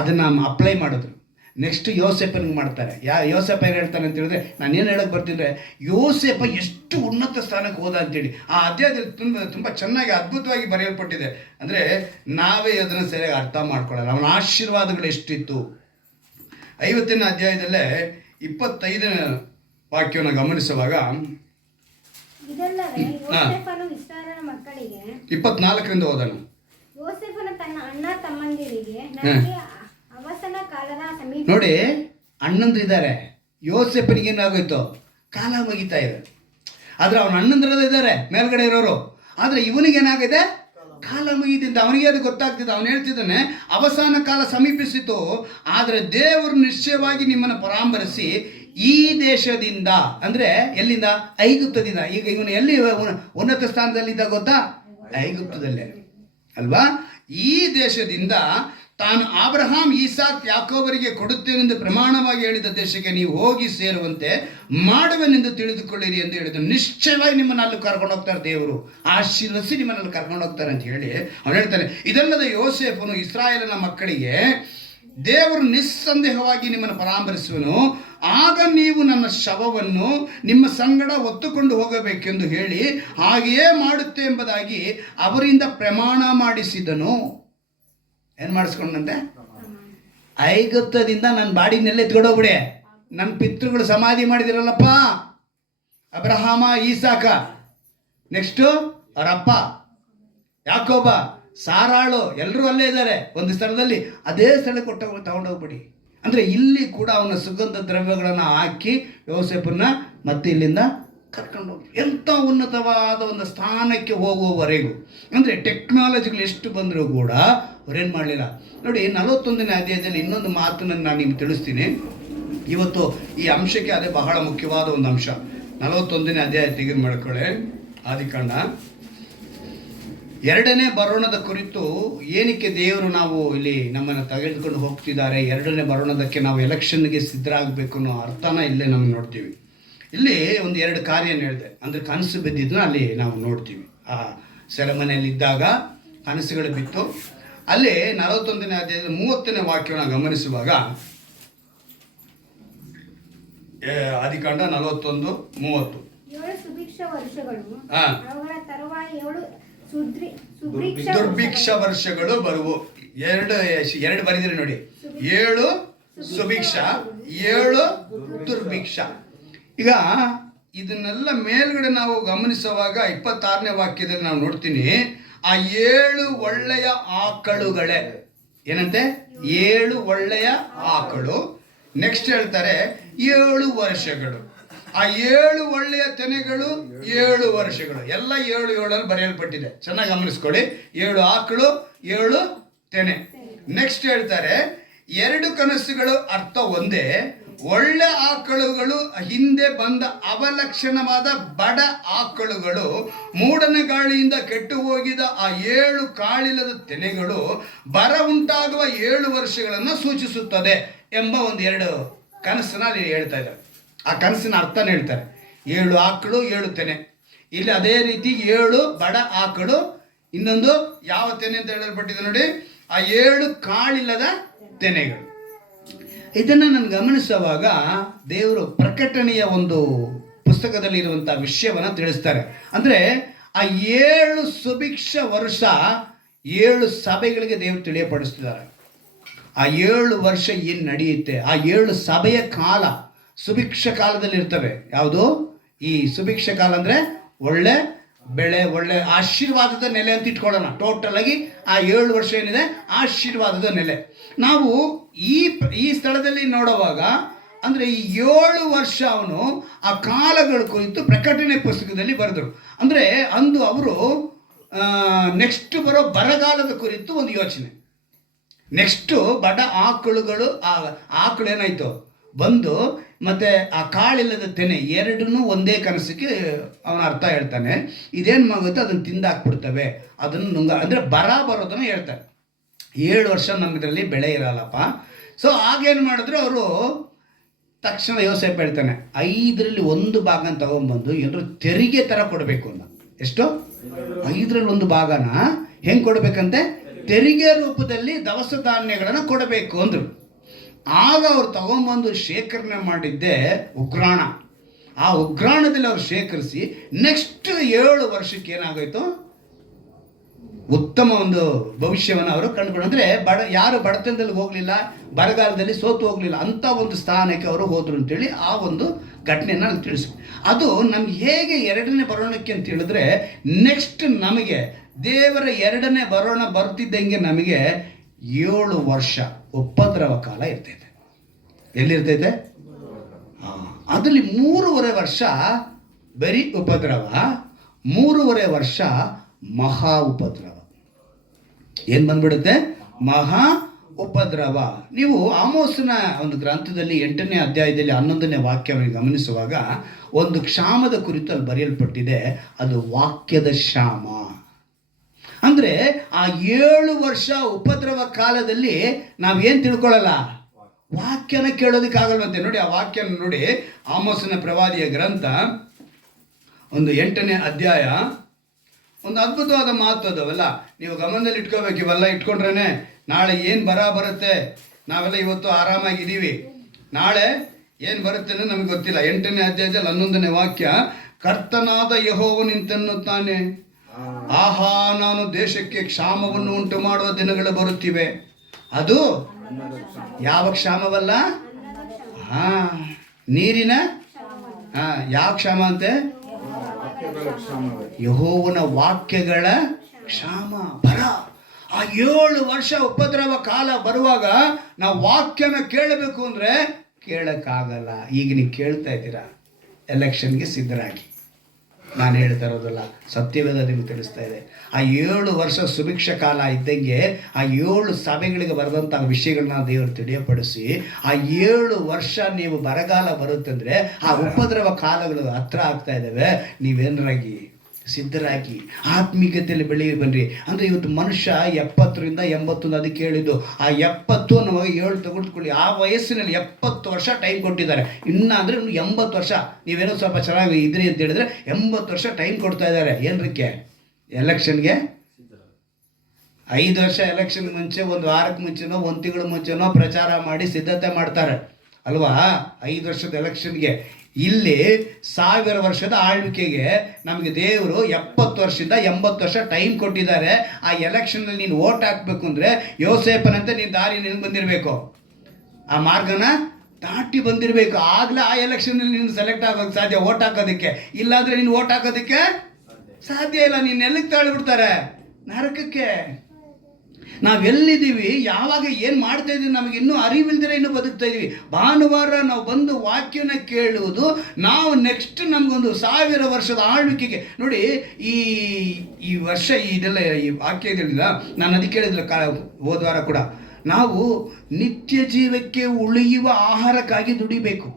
ಅದನ್ನು ಅಪ್ಲೈ ಮಾಡಿದ್ರು. ನೆಕ್ಸ್ಟ್ ಯೋಸೆಫನಿಗೆ ಮಾಡ್ತಾರೆ. ಯೋಸೆಫ ಏನು ಹೇಳ್ತಾನೆ ಅಂತ ಹೇಳಿದ್ರೆ, ನಾನು ಏನು ಹೇಳಕ್ಕೆ ಬರ್ತಿದ್ರೆ, ಯೋಸೆಫ ಎಷ್ಟು ಉನ್ನತ ಸ್ಥಾನಕ್ಕೆ ಹೋದ ಅಂತೇಳಿ ಆ ಅಧ್ಯಾಯದಲ್ಲಿ ತುಂಬ ಚೆನ್ನಾಗಿ ಅದ್ಭುತವಾಗಿ ಬರೆಯಲ್ಪಟ್ಟಿದೆ. ಅಂದರೆ ನಾವೇ ಅದನ್ನು ಸರಿಯಾಗಿ ಅರ್ಥ ಮಾಡ್ಕೊಳ್ಳಲ್ಲ. ಅವನ ಆಶೀರ್ವಾದಗಳು ಎಷ್ಟಿತ್ತು. 50ನೇ ಅಧ್ಯಾಯದಲ್ಲೇ 25ನೇ ವಾಕ್ಯವನ್ನು ಗಮನಿಸುವಾಗ 24ರಿಂದ ಓದೋಣ. ಯೋಸೇಫನು ತನ್ನ ಅಣ್ಣ ತಮ್ಮಂದಿರಿಗೆ, ನನಗೆ ಅವಸನ ಕಾಲದ ಸಮೀಪ. ನೋಡಿ, ಅಣ್ಣಂದ್ರಿದ್ದಾರೆ. ಯೋಸೆಫನಿಗೆ ಏನಾಗೋಯ್ತು? ಕಾಲ ಮುಗಿತಾ ಇದೆ. ಆದರೆ ಅವನ ಅಣ್ಣಂದ್ರೆಲ್ಲ ಇದ್ದಾರೆ ಮೇಲ್ಗಡೆ ಇರೋರು. ಆದರೆ ಇವನಿಗೇನಾಗಿದೆ? ಕಾಲ ಮುಗಿದಿಂದ. ಅವನಿಗೆ ಅದು ಗೊತ್ತಾಗ್ತಿದೆ. ಅವನು ಹೇಳ್ತಿದ್ದಾನೆ, ಅವಸಾನ ಕಾಲ ಸಮೀಪಿಸಿತು, ಆದರೆ ದೇವರು ನಿಶ್ಚಯವಾಗಿ ನಿಮ್ಮನ್ನು ಪರಾಮರಿಸಿ ಈ ದೇಶದಿಂದ, ಅಂದರೆ ಎಲ್ಲಿಂದ? ಐಗುಪ್ತದಿಂದ. ಈಗ ಇವನು ಎಲ್ಲಿ ಉನ್ನತ ಸ್ಥಾನದಲ್ಲಿದ್ದ ಗೊತ್ತಾ? ಐಗುಪ್ತದಲ್ಲೇ ಅಲ್ವಾ. ಈ ದೇಶದಿಂದ ತಾನು ಅಬ್ರಹಾಂ, ಈಸಾಕ್, ಯಾಕೋಬರಿಗೆ ಕೊಡುತ್ತೇನೆಂದು ಪ್ರಮಾಣವಾಗಿ ಹೇಳಿದ ದೇಶಕ್ಕೆ ನೀವು ಹೋಗಿ ಸೇರುವಂತೆ ಮಾಡುವೆನೆಂದು ತಿಳಿದುಕೊಳ್ಳಿರಿ ಎಂದು ಹೇಳಿದ್ರು. ನಿಶ್ಚಯವಾಗಿ ನಿಮ್ಮನ್ನು ಅಲ್ಲಿ ಕರ್ಕೊಂಡು ಹೋಗ್ತಾರೆ. ದೇವರು ಆಶೀರ್ವದಿಸಿ ನಿಮ್ಮನ್ನಲ್ಲಿ ಕರ್ಕೊಂಡು ಹೋಗ್ತಾರೆ ಅಂತ ಹೇಳಿ ಅವನು ಹೇಳ್ತಾನೆ. ಇದಲ್ಲದೆ ಯೋಸೇಫನು ಇಸ್ರಾಯೇಲನ ಮಕ್ಕಳಿಗೆ, ದೇವರು ನಿಸ್ಸಂದೇಹವಾಗಿ ನಿಮ್ಮನ್ನು ಪರಾಮರಿಸುವನು, ಆಗ ನೀವು ನನ್ನ ಶವವನ್ನು ನಿಮ್ಮ ಸಂಗಡ ಹೊತ್ತುಕೊಂಡು ಹೋಗಬೇಕೆಂದು ಹೇಳಿ ಹಾಗೆಯೇ ಮಾಡುತ್ತೆ ಎಂಬುದಾಗಿ ಅವರಿಂದ ಪ್ರಮಾಣ ಮಾಡಿಸಿದನು. ಏನು ಮಾಡಿಸ್ಕೊಂಡಂತೆ? ಐಗುಪ್ತದಿಂದ ನನ್ನ ಬಾಡಿನೆಲ್ಲ ಎತ್ಕೊಂಡೋಗ್ಬಿಡಿ. ನನ್ನ ಪಿತೃಗಳು ಸಮಾಧಿ ಮಾಡಿದಿರಲ್ಲಪ್ಪ, ಅಬ್ರಹಾಮ, ಈಸಾಕ, ನೆಕ್ಸ್ಟು ಅವರಪ್ಪ ಯಾಕೋಬ, ಸಾರಾಳು, ಎಲ್ಲರೂ ಅಲ್ಲೇ ಇದ್ದಾರೆ ಒಂದು ಸ್ಥಳದಲ್ಲಿ. ಅದೇ ಸ್ಥಳಕ್ಕೆ ತಗೊಂಡೋಗ್ಬಿಡಿ. ಅಂದರೆ ಇಲ್ಲಿ ಕೂಡ ಅವನ ಸುಗಂಧ ದ್ರವ್ಯಗಳನ್ನು ಹಾಕಿ ಯೋಸೇಫನ್ನ ಮತ್ತೆ ಇಲ್ಲಿಂದ ಕರ್ಕೊಂಡು ಹೋಗಿ ಎಂಥ ಉನ್ನತವಾದ ಒಂದು ಸ್ಥಾನಕ್ಕೆ ಹೋಗುವವರೆಗೂ. ಅಂದರೆ ಟೆಕ್ನಾಲಜಿಗಳು ಎಷ್ಟು ಬಂದರೂ ಕೂಡ ಅವ್ರೇನು ಮಾಡಲಿಲ್ಲ. ನೋಡಿ, 41ನೇ ಅಧ್ಯಾಯದಲ್ಲಿ ಇನ್ನೊಂದು ಮಾತನ್ನು ನಾನು ನಿಮ್ಗೆ ತಿಳಿಸ್ತೀನಿ. ಇವತ್ತು ಈ ಅಂಶಕ್ಕೆ ಅದೇ ಬಹಳ ಮುಖ್ಯವಾದ ಒಂದು ಅಂಶ. 41ನೇ ಅಧ್ಯಾಯ ತೆಗೆದು ಮಾಡ್ಕೊಳ್ಳಿ. ಆದಿಕಾಂಡ 2ನೇ ಬರೋಣದ ಕುರಿತು ಏನಕ್ಕೆ ದೇವರು ನಾವು ಇಲ್ಲಿ ನಮ್ಮನ್ನು ತೆಗೆದುಕೊಂಡು ಹೋಗ್ತಿದ್ದಾರೆ, 2ನೇ ಬರೋಣದಕ್ಕೆ ನಾವು ಎಲೆಕ್ಷನ್ಗೆ ಸಿದ್ಧರಾಗಬೇಕು ಅನ್ನೋ ಅರ್ಥನ ಇಲ್ಲೇ ನಾವು ನೋಡ್ತೀವಿ. ಇಲ್ಲಿ ಒಂದು 2 ಕಾರ್ಯನ ಹೇಳಿದೆ. ಅಂದರೆ ಕನಸು ಬಿದ್ದಿದ್ದನ್ನ ಅಲ್ಲಿ ನಾವು ನೋಡ್ತೀವಿ. ಆ ಸೆರೆಮನೆಯಲ್ಲಿದ್ದಾಗ ಕನಸುಗಳು ಬಿತ್ತು. ಅಲ್ಲಿ 41ನೇ ಅಧ್ಯಾಯದ 30ನೇ ವಾಕ್ಯವನ್ನು ಗಮನಿಸುವಾಗ, ಆದಿಕಾಂಡ 41:30. 7 ಸುಭಿಕ್ಷ ವರ್ಷಗಳು, ಹಾ, ಅವುಗಳ ತರುವಾಯ 7 ದುರ್ಭಿಕ್ಷ ವರ್ಷಗಳು ಬರುವು. ಎರಡು ಬರೆದಿರಿ ನೋಡಿ. 7 ಸುಭಿಕ್ಷ, 7 ದುರ್ಭಿಕ್ಷ. ಈಗ ಇದನ್ನೆಲ್ಲ ಮೇಲ್ಗಡೆ ನಾವು ಗಮನಿಸುವಾಗ 26ನೇ ವಾಕ್ಯದಲ್ಲಿ ನಾವು ನೋಡ್ತೀನಿ, ಆ 7 ಒಳ್ಳೆಯ ಆಕಳುಗಳೇ. ಏನಂತೆ? 7 ಒಳ್ಳೆಯ ಆಕಳು. ನೆಕ್ಸ್ಟ್ ಹೇಳ್ತಾರೆ 7 ವರ್ಷಗಳು. ಆ 7 ಒಳ್ಳೆಯ ತೆನೆಗಳು 7 ವರ್ಷಗಳು. ಎಲ್ಲ 7 ಬರೆಯಲ್ಪಟ್ಟಿದೆ. ಚೆನ್ನಾಗಿ ಗಮನಿಸ್ಕೊಳ್ಳಿ. 7 ಆಕಳು, 7 ತೆನೆ. ನೆಕ್ಸ್ಟ್ ಹೇಳ್ತಾರೆ 2 ಕನಸುಗಳು ಅರ್ಥ ಒಂದೇ. ಒಳ್ಳೆ ಆಕಳುಗಳು ಹಿಂದೆ ಬಂದ ಅವಲಕ್ಷಣವಾದ ಬಡ ಆಕಳುಗಳು, ಮೂಡನ ಗಾಳಿಯಿಂದ ಕೆಟ್ಟು ಹೋಗಿದ ಆ 7 ಕಾಳಿಲ್ಲದ ತೆನೆಗಳು ಬರ ಉಂಟಾಗುವ 7 ವರ್ಷಗಳನ್ನು ಸೂಚಿಸುತ್ತದೆ ಎಂಬ ಒಂದು 2 ಕನಸನ್ನ ಅಲ್ಲಿ ಹೇಳ್ತಾ ಇದ್ದಾರೆ. ಆ ಕನಸಿನ ಅರ್ಥನ ಹೇಳ್ತಾರೆ. 7 ಆಕಳು, 7 ತೆನೆ. ಇಲ್ಲಿ ಅದೇ ರೀತಿ 7 ಬಡ ಆಕಳು, ಇನ್ನೊಂದು ಯಾವ ತೆನೆ ಅಂತ ಹೇಳಲ್ಪಟ್ಟಿದೆ ನೋಡಿ, ಆ 7 ಕಾಳಿಲ್ಲದ ತೆನೆಗಳು. ಇದನ್ನು ನಾನು ಗಮನಿಸುವಾಗ ದೇವರು ಪ್ರಕಟಣೆಯ ಒಂದು ಪುಸ್ತಕದಲ್ಲಿ ಇರುವಂಥ ವಿಷಯವನ್ನು ತಿಳಿಸ್ತಾರೆ. ಅಂದರೆ ಆ 7 ಸುಭಿಕ್ಷ ವರ್ಷ 7 ಸಭೆಗಳಿಗೆ ದೇವರು ತಿಳಿಯಪಡಿಸ್ತಿದ್ದಾರೆ. ಆ 7 ವರ್ಷ ಏನು ನಡೆಯುತ್ತೆ, ಆ 7 ಸಭೆಯ ಕಾಲ ಸುಭಿಕ್ಷ ಕಾಲದಲ್ಲಿ ಇರ್ತವೆ. ಯಾವುದು ಈ ಸುಭಿಕ್ಷ ಕಾಲ ಅಂದರೆ ಒಳ್ಳೆ ಬೆಳೆ, ಒಳ್ಳೆ ಆಶೀರ್ವಾದದ ನೆಲೆ ಅಂತ ಇಟ್ಕೊಳ್ಳೋಣ. ಟೋಟಲ್ ಆಗಿ ಆ 7 ವರ್ಷ ಏನಿದೆ ಆಶೀರ್ವಾದದ ನೆಲೆ. ನಾವು ಈ ಸ್ಥಳದಲ್ಲಿ ನೋಡುವಾಗ ಅಂದರೆ ಈ 7 ವರ್ಷ ಅವನು ಆ ಕಾಲಗಳ ಕುರಿತು ಪ್ರಕಟಣೆ ಪುಸ್ತಕದಲ್ಲಿ ಬರೆದರು. ಅಂದರೆ ಅಂದು ಅವರು ನೆಕ್ಸ್ಟ್ ಬರೋ ಬರಗಾಲದ ಕುರಿತು ಒಂದು ಯೋಚನೆ. ನೆಕ್ಸ್ಟು ಆಕಳುಗಳು ಆಕಳು ಏನಾಯಿತು ಬಂದು ಮತ್ತು ಆ ಕಾಳಿಲ್ಲದ ತೆನೆ ಎರಡನ್ನೂ ಒಂದೇ ಕನಸಿಗೆ ಅವನ ಅರ್ಥ ಹೇಳ್ತಾನೆ. ಇದೇನು ಆಗುತ್ತೆ, ಅದನ್ನು ತಿಂದಾಕ್ಬಿಡ್ತವೆ, ಅದನ್ನು ಅಂದರೆ ಬರೋದನ್ನು ಹೇಳ್ತಾರೆ. 7 ವರ್ಷ ನಮ್ಮದ್ರಲ್ಲಿ ಬೆಳೆ ಇರಲ್ಲಪ್ಪ. ಸೊ ಆಗೇನು ಮಾಡಿದ್ರು ಅವರು, ತಕ್ಷಣ ಯೋಸೇಫ್ ಹೇಳ್ತಾನೆ 5ರಲ್ಲಿ 1 ಭಾಗ ತಗೊಂಡ್ಬಂದು ಎಲ್ಲರೂ ತೆರಿಗೆ ಥರ ಕೊಡಬೇಕು ಅಂತ. ಎಷ್ಟು? 5ರಲ್ಲಿ 1 ಭಾಗನ ಹೆಂಗೆ ಕೊಡಬೇಕಂತೆ? ತೆರಿಗೆ ರೂಪದಲ್ಲಿ ದವಸ ಧಾನ್ಯಗಳನ್ನು ಕೊಡಬೇಕು ಅಂದರು. ಆಗ ಅವ್ರು ತಗೊಂಬಂದು ಶೇಖರಣೆ ಮಾಡಿದ್ದೆ ಉಗ್ರಾಣ. ಆ ಉಗ್ರಾಣದಲ್ಲಿ ಅವ್ರು ಶೇಖರಿಸಿ ನೆಕ್ಸ್ಟ್ 7 ವರ್ಷಕ್ಕೆ ಏನಾಗೋಯ್ತು, ಉತ್ತಮ ಒಂದು ಭವಿಷ್ಯವನ್ನು ಅವರು ಕಂಡುಕೊಂಡು. ಅಂದರೆ ಯಾರು ಬಡತನದಲ್ಲಿ ಹೋಗಲಿಲ್ಲ, ಬರಗಾಲದಲ್ಲಿ ಸೋತು ಹೋಗಲಿಲ್ಲ, ಅಂಥ ಒಂದು ಸ್ಥಾನಕ್ಕೆ ಅವರು ಹೋದರು ಅಂತೇಳಿ ಆ ಒಂದು ಘಟನೆಯನ್ನು ಅಲ್ಲಿ ತಿಳಿಸಿ. ಅದು ನಮ್ಗೆ ಹೇಗೆ 2ನೇ ಬರೋಣಕ್ಕೆ ಅಂತ ಹೇಳಿದ್ರೆ, ನೆಕ್ಸ್ಟ್ ನಮಗೆ ದೇವರ 2ನೇ ಬರೋಣ ಬರ್ತಿದ್ದಂಗೆ ನಮಗೆ 7 ವರ್ಷ ಉಪದ್ರವ ಕಾಲ ಇರ್ತೈತೆ. ಎಲ್ಲಿರ್ತೈತೆ? ಅದರಲ್ಲಿ 3.5 ವರ್ಷ ಬರೀ ಉಪದ್ರವ, 3.5 ವರ್ಷ ಮಹಾ ಉಪದ್ರವ. ಏನು ಬಂದ್ಬಿಡುತ್ತೆ? ಮಹಾ ಉಪದ್ರವ. ನೀವು ಆಮೋಸನ ಒಂದು ಗ್ರಂಥದಲ್ಲಿ 8ನೇ ಅಧ್ಯಾಯದಲ್ಲಿ 11ನೇ ವಾಕ್ಯವನ್ನು ಗಮನಿಸುವಾಗ ಒಂದು ಕ್ಷಾಮದ ಕುರಿತು ಅಲ್ಲಿ ಬರೆಯಲ್ಪಟ್ಟಿದೆ. ಅದು ವಾಕ್ಯದ ಕ್ಷಾಮ. ಅಂದರೆ ಆ 7 ವರ್ಷ ಉಪದ್ರವ ಕಾಲದಲ್ಲಿ ನಾವೇನು ತಿಳ್ಕೊಳ್ಳಲ್ಲ, ವಾಕ್ಯನ ಕೇಳೋದಕ್ಕಾಗಲ್ವಂತೆ. ನೋಡಿ ಆ ವಾಕ್ಯನ ನೋಡಿ, ಆಮೋಸನ ಪ್ರವಾದಿಯ ಗ್ರಂಥ ಒಂದು 8ನೇ ಅಧ್ಯಾಯ, ಒಂದು ಅದ್ಭುತವಾದ ಮಾತು ಅದವೆಲ್ಲ ನೀವು ಗಮನದಲ್ಲಿ ಇಟ್ಕೋಬೇಕು. ಇವೆಲ್ಲ ಇಟ್ಕೊಂಡ್ರೇ ನಾಳೆ ಏನು ಬರುತ್ತೆ. ನಾವೆಲ್ಲ ಇವತ್ತು ಆರಾಮಾಗಿದ್ದೀವಿ, ನಾಳೆ ಏನು ಬರುತ್ತೆ ಅನ್ನೋದು ನಮಗೆ ಗೊತ್ತಿಲ್ಲ. 8ನೇ ಅಧ್ಯಾಯದಲ್ಲಿ 11ನೇ ವಾಕ್ಯ, ಕರ್ತನಾದ ಯೆಹೋವನು ಇಂತೆನ್ನುತ್ತಾನೆ, ಆಹಾ, ನಾನು ದೇಶಕ್ಕೆ ಕ್ಷಾಮವನ್ನು ಉಂಟು ಮಾಡುವ ದಿನಗಳು ಬರುತ್ತಿವೆ. ಅದು ಯಾವ ಕ್ಷಾಮವಲ್ಲ, ನೀರಿನ ಯಾವ ಕ್ಷಾಮ ಅಂತೆ? ಯೆಹೋವನ ವಾಕ್ಯಗಳ ಕ್ಷಾಮ. ಆ 7 ವರ್ಷ ಉಪದ್ರವ ಕಾಲ ಬರುವಾಗ ನಾವು ವಾಕ್ಯನ ಕೇಳಬೇಕು ಅಂದರೆ ಕೇಳಕ್ಕಾಗಲ್ಲ. ಈಗ ನೀವು ಕೇಳ್ತಾ ಇದ್ದೀರಾ, ಎಲೆಕ್ಷನ್ಗೆ ಸಿದ್ಧರಾಗಿ. ನಾನು ಹೇಳ್ತಾ ಇರೋದಲ್ಲ, ಸತ್ಯವೇದ ನಿಮಗೆ ತಿಳಿಸ್ತಾ ಇದೆ. ಆ 7 ವರ್ಷ ಸುಭಿಕ್ಷ ಕಾಲ ಇದ್ದಂಗೆ ಆ 7 ಸಭೆಗಳಿಗೆ ಬರೆದಂಥ ವಿಷಯಗಳನ್ನ ದೇವರು ತಿಳಿಯಪಡಿಸಿ, ಆ 7 ವರ್ಷ ನೀವು ಬರಗಾಲ ಬರುತ್ತಂದರೆ ಆ ಉಪದ್ರವ ಕಾಲಗಳು ಹತ್ರ ಆಗ್ತಾ ಇದ್ದಾವೆ. ನೀವೇನರಾಗಿ ಸಿದ್ಧರಾಗಿ ಆತ್ಮೀಯತೆಯಲ್ಲಿ ಬೆಳೆಯ ಬನ್ನಿರಿ. ಅಂದರೆ ಇವತ್ತು ಮನುಷ್ಯ 70ರಿಂದ 80, ಅದಕ್ಕೆ ಹೇಳಿದ್ದು ಆ 70 ಅನ್ನುವಾಗ 7 ತೆಗೆದುಕೊಳ್ಳಿ. ಆ ವಯಸ್ಸಿನಲ್ಲಿ 70 ವರ್ಷ ಟೈಮ್ ಕೊಟ್ಟಿದ್ದಾರೆ. ಇನ್ನು ಅಂದರೆ 80 ವರ್ಷ ನೀವೇನೋ ಸ್ವಲ್ಪ ಚೆನ್ನಾಗಿ ಇದ್ರಿ ಅಂತ ಹೇಳಿದ್ರೆ 80 ವರ್ಷ ಟೈಮ್ ಕೊಡ್ತಾ ಇದ್ದಾರೆ. ಏನಕ್ಕೆ? ಎಲೆಕ್ಷನ್ಗೆ 5 ವರ್ಷ ಎಲೆಕ್ಷನ್ ಮುಂಚೆ 1 ವಾರಕ್ಕೆ ಮುಂಚೆನೋ 1 ತಿಂಗಳ ಮುಂಚೆನೋ ಪ್ರಚಾರ ಮಾಡಿ ಸಿದ್ಧತೆ ಮಾಡ್ತಾರೆ ಅಲ್ವಾ? 5 ವರ್ಷದ ಎಲೆಕ್ಷನ್ಗೆ. ಇಲ್ಲಿ 1000 ವರ್ಷದ ಆಳ್ವಿಕೆಗೆ ನಮಗೆ ದೇವರು 70 ವರ್ಷದಿಂದ 80 ವರ್ಷ ಟೈಮ್ ಕೊಟ್ಟಿದ್ದಾರೆ. ಆ ಎಲೆಕ್ಷನಲ್ಲಿ ನೀನು ಓಟ್ ಹಾಕಬೇಕು ಅಂದರೆ ಯೋಸೇಫನಂತೆ ನೀನು ದಾರಿ ನಿನಗೆ ಬಂದಿರಬೇಕು, ಆ ಮಾರ್ಗನ ದಾಟಿ ಬಂದಿರಬೇಕು. ಆಗಲೇ ಆ ಎಲೆಕ್ಷನಲ್ಲಿ ನೀನು ಸೆಲೆಕ್ಟ್ ಆಗೋಕ್ಕೆ ಸಾಧ್ಯ, ಓಟ್ ಹಾಕೋದಕ್ಕೆ. ಇಲ್ಲಾಂದರೆ ನೀನು ಓಟ್ ಹಾಕೋದಕ್ಕೆ ಸಾಧ್ಯ ಇಲ್ಲ. ನೀನು ಎಲ್ಲಿಗೆ ತಳ್ಳಿಬಿಡ್ತಾರೆ? ನರಕಕ್ಕೆ. ನಾವೆಲ್ಲಿದ್ದೀವಿ, ಯಾವಾಗ ಏನು ಮಾಡ್ತಾ ಇದ್ದೀವಿ ನಮಗೆ ಇನ್ನೂ ಅರಿವಿಲ್ದಿರ ಇನ್ನೂ ಬದುಕ್ತಾ ಇದ್ದೀವಿ. ಭಾನುವಾರ ನಾವು ಬಂದು ವಾಕ್ಯನ ಕೇಳುವುದು, ನಾವು ನೆಕ್ಸ್ಟ್ ನಮಗೊಂದು 1000 ವರ್ಷದ ಆಳ್ವಿಕೆಗೆ ನೋಡಿ. ಈ ವರ್ಷ ಇದೆಲ್ಲ ಈ ವಾಕ್ಯ ಇದೆಲ್ಲ ನಾನು ಅದಕ್ಕೆ ಹೇಳಿದ್ರೆ ಹೋದ್ವಾರ ಕೂಡ, ನಾವು ನಿತ್ಯ ಜೀವಕ್ಕೆ ಉಳಿಯುವ ಆಹಾರಕ್ಕಾಗಿ ದುಡಿಬೇಕು,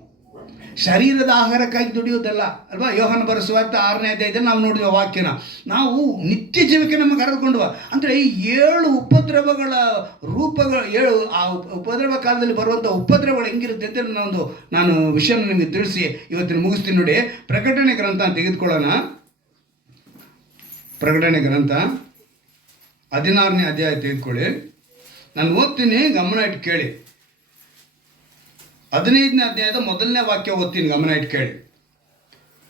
ಶರೀರದ ಆಹಾರಕ್ಕಾಗಿ ದುಡಿಯೋದಲ್ಲ ಅಲ್ವಾ? ಯೋಹಾನ ಬರೆಸುವಾರ್ತೆ 6ನೇ ಅಧ್ಯಾಯದಲ್ಲಿ ನಾವು ನೋಡಿದ ವಾಕ್ಯನ ನಾವು ನಿತ್ಯ ಜೀವಕ್ಕೆ ನಮಗೆ ಕರೆದುಕೊಂಡುವ. ಅಂದರೆ ಈ 7 ಉಪದ್ರವಗಳ ರೂಪಗಳು, 7 ಆ ಉಪದ್ರವ ಕಾಲದಲ್ಲಿ ಬರುವಂಥ ಉಪದ್ರವಗಳು ಹೆಂಗಿರುತ್ತೆ ಅಂತ ನಾನು ವಿಷಯನ ನಿಮಗೆ ತಿಳಿಸಿ ಇವತ್ತಿನ ಮುಗಿಸ್ತೀನಿ. ನೋಡಿ, ಪ್ರಕಟಣೆ ಗ್ರಂಥ ತೆಗೆದುಕೊಳ್ಳೋಣ. ಪ್ರಕಟಣೆ ಗ್ರಂಥ 16ನೇ ಅಧ್ಯಾಯ ತೆಗೆದುಕೊಳ್ಳಿ. ನಾನು ಓದ್ತೀನಿ, ಗಮನ ಇಟ್ಟು ಕೇಳಿ. 15ನೇ ಅಧ್ಯಾಯದ 1ನೇ ವಾಕ್ಯ ಓದ್ತೀನಿ, ಗಮನ ಇಟ್ಟು ಕೇಳಿ.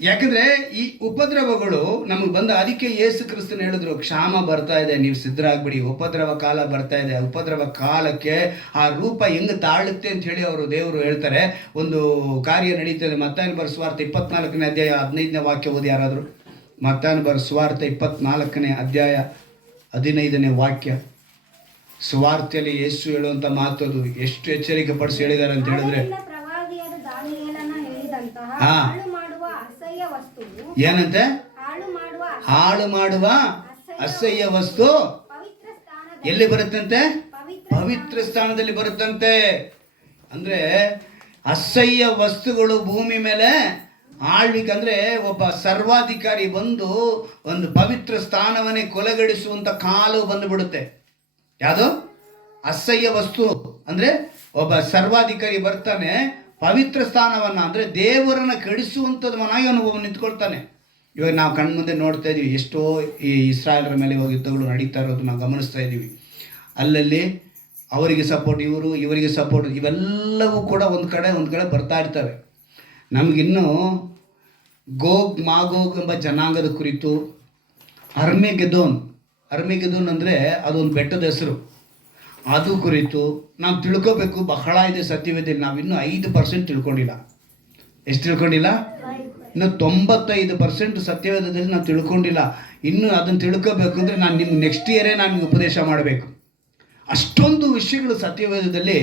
ಯಾಕಂದ್ರೆ ಈ ಉಪದ್ರವಗಳು ನಮಗೆ ಬಂದ, ಅದಕ್ಕೆ ಯೇಸು ಕ್ರಿಸ್ತನ ಹೇಳಿದ್ರು ಕ್ಷಾಮ ಬರ್ತಾ ಇದೆ, ನೀವು ಸಿದ್ಧರಾಗ್ಬಿಡಿ, ಉಪದ್ರವ ಕಾಲ ಬರ್ತಾ ಇದೆ. ಉಪದ್ರವ ಕಾಲಕ್ಕೆ ಆ ರೂಪ ಹೆಂಗೆ ತಾಳುತ್ತೆ ಅಂತ ಹೇಳಿ ಅವರು ದೇವರು ಹೇಳ್ತಾರೆ. ಒಂದು ಕಾರ್ಯ ನಡೀತದೆ. ಮತ್ತಾಯನ ಬರೆದ ಸುವಾರ್ತೆ 24ನೇ ಅಧ್ಯಾಯ 15ನೇ ವಾಕ್ಯ ಓದಿ ಯಾರಾದರೂ. ಮತ್ತಾಯನ ಬರೆದ ಸುವಾರ್ತೆ 24ನೇ ಅಧ್ಯಾಯ 15ನೇ ವಾಕ್ಯ. ಸುವಾರ್ತೆಯಲ್ಲಿ ಯೇಸು ಹೇಳುವಂಥ ಮಾತು ಅದು ಎಷ್ಟು ಎಚ್ಚರಿಕೆ ಪಡಿಸಿ ಹೇಳಿದ್ದಾರೆ ಅಂತ ಹೇಳಿದ್ರೆ, ಪ್ರವಾದಿಯಾದ ದಾನಿಯೇಲನ ಹೇಳಿದಂತಹ ಹಾ, ಹಾಳು ಮಾಡುವ ಅಸಹ್ಯ ವಸ್ತುವು, ಏನಂತೆ? ಹಾಳು ಮಾಡುವ ಅಸಹ್ಯ ವಸ್ತು ಪವಿತ್ರ ಸ್ಥಾನದಲ್ಲಿ ಎಲ್ಲಿ ಬರುತ್ತಂತೆ? ಪವಿತ್ರ ಸ್ಥಾನದಲ್ಲಿ ಬರುತ್ತಂತೆ. ಅಂದ್ರೆ ಅಸಹ್ಯ ವಸ್ತುಗಳು ಭೂಮಿ ಮೇಲೆ ಆಳ್ವಿಕಂದ್ರೆ ಒಬ್ಬ ಸರ್ವಾಧಿಕಾರಿ ಬಂದು ಒಂದು ಪವಿತ್ರ ಸ್ಥಾನವನ್ನೇ ಕೊಲೆಗಡಿಸುವಂತ ಕಾಲು ಬಂದು ಬಿಡುತ್ತೆ. ಯಾವುದು? ಅಸಹ್ಯ ವಸ್ತು ಅಂದ್ರೆ ಒಬ್ಬ ಸರ್ವಾಧಿಕಾರಿ ಬರ್ತಾನೆ, ಪವಿತ್ರ ಸ್ಥಾನವನ್ನ ಅಂದ್ರೆ ದೇವರನ್ನ ಕೆಡಿಸುವಂಥದ್ದು ಮನಾಗಿ ಅವನು ನಿಂತ್ಕೊಳ್ತಾನೆ. ಇವಾಗ ನಾವು ಕಣ್ಮುಂದೆ ನೋಡ್ತಾ ಇದೀವಿ, ಎಷ್ಟೋ ಈ ಇಸ್ರಾಯೇಲರ ಮೇಲೆ ಹೋಗಿ ಯುದ್ಧಗಳು ನಡೀತಾ ಇರೋದು ನಾವು ಗಮನಿಸ್ತಾ ಇದ್ದೀವಿ. ಅಲ್ಲಲ್ಲಿ ಅವರಿಗೆ ಸಪೋರ್ಟ್, ಇವರಿಗೆ ಸಪೋರ್ಟ್, ಇವೆಲ್ಲವೂ ಕೂಡ ಒಂದು ಕಡೆ ಬರ್ತಾ ಇರ್ತವೆ. ನಮಗಿನ್ನೂ ಗೋಗ್ ಮಾಗೋಗ್ ಎಂಬ ಜನಾಂಗದ ಕುರಿತು ಅರ್ಮೆಗೆದೋನ್ ಅಂದರೆ ಅದೊಂದು ಬೆಟ್ಟದ ಹೆಸರು, ಅದು ಕುರಿತು ನಾವು ತಿಳ್ಕೋಬೇಕು. ಬಹಳ ಇದೆ ಸತ್ಯವೇದಲ್ಲಿ. ನಾವಿನ್ನೂ 5% ತಿಳ್ಕೊಂಡಿಲ್ಲ. ಎಷ್ಟು ತಿಳ್ಕೊಂಡಿಲ್ಲ? ಇನ್ನು 95% ಸತ್ಯವೇದದಲ್ಲಿ ನಾವು ತಿಳ್ಕೊಂಡಿಲ್ಲ. ಇನ್ನು ಅದನ್ನು ತಿಳ್ಕೋಬೇಕು ಅಂದರೆ ನಾನು ನಿಮ್ಗೆ ನೆಕ್ಸ್ಟ್ ಇಯರೇ ನಾನು ಉಪದೇಶ ಮಾಡಬೇಕು. ಅಷ್ಟೊಂದು ವಿಷಯಗಳು ಸತ್ಯವೇದದಲ್ಲಿ.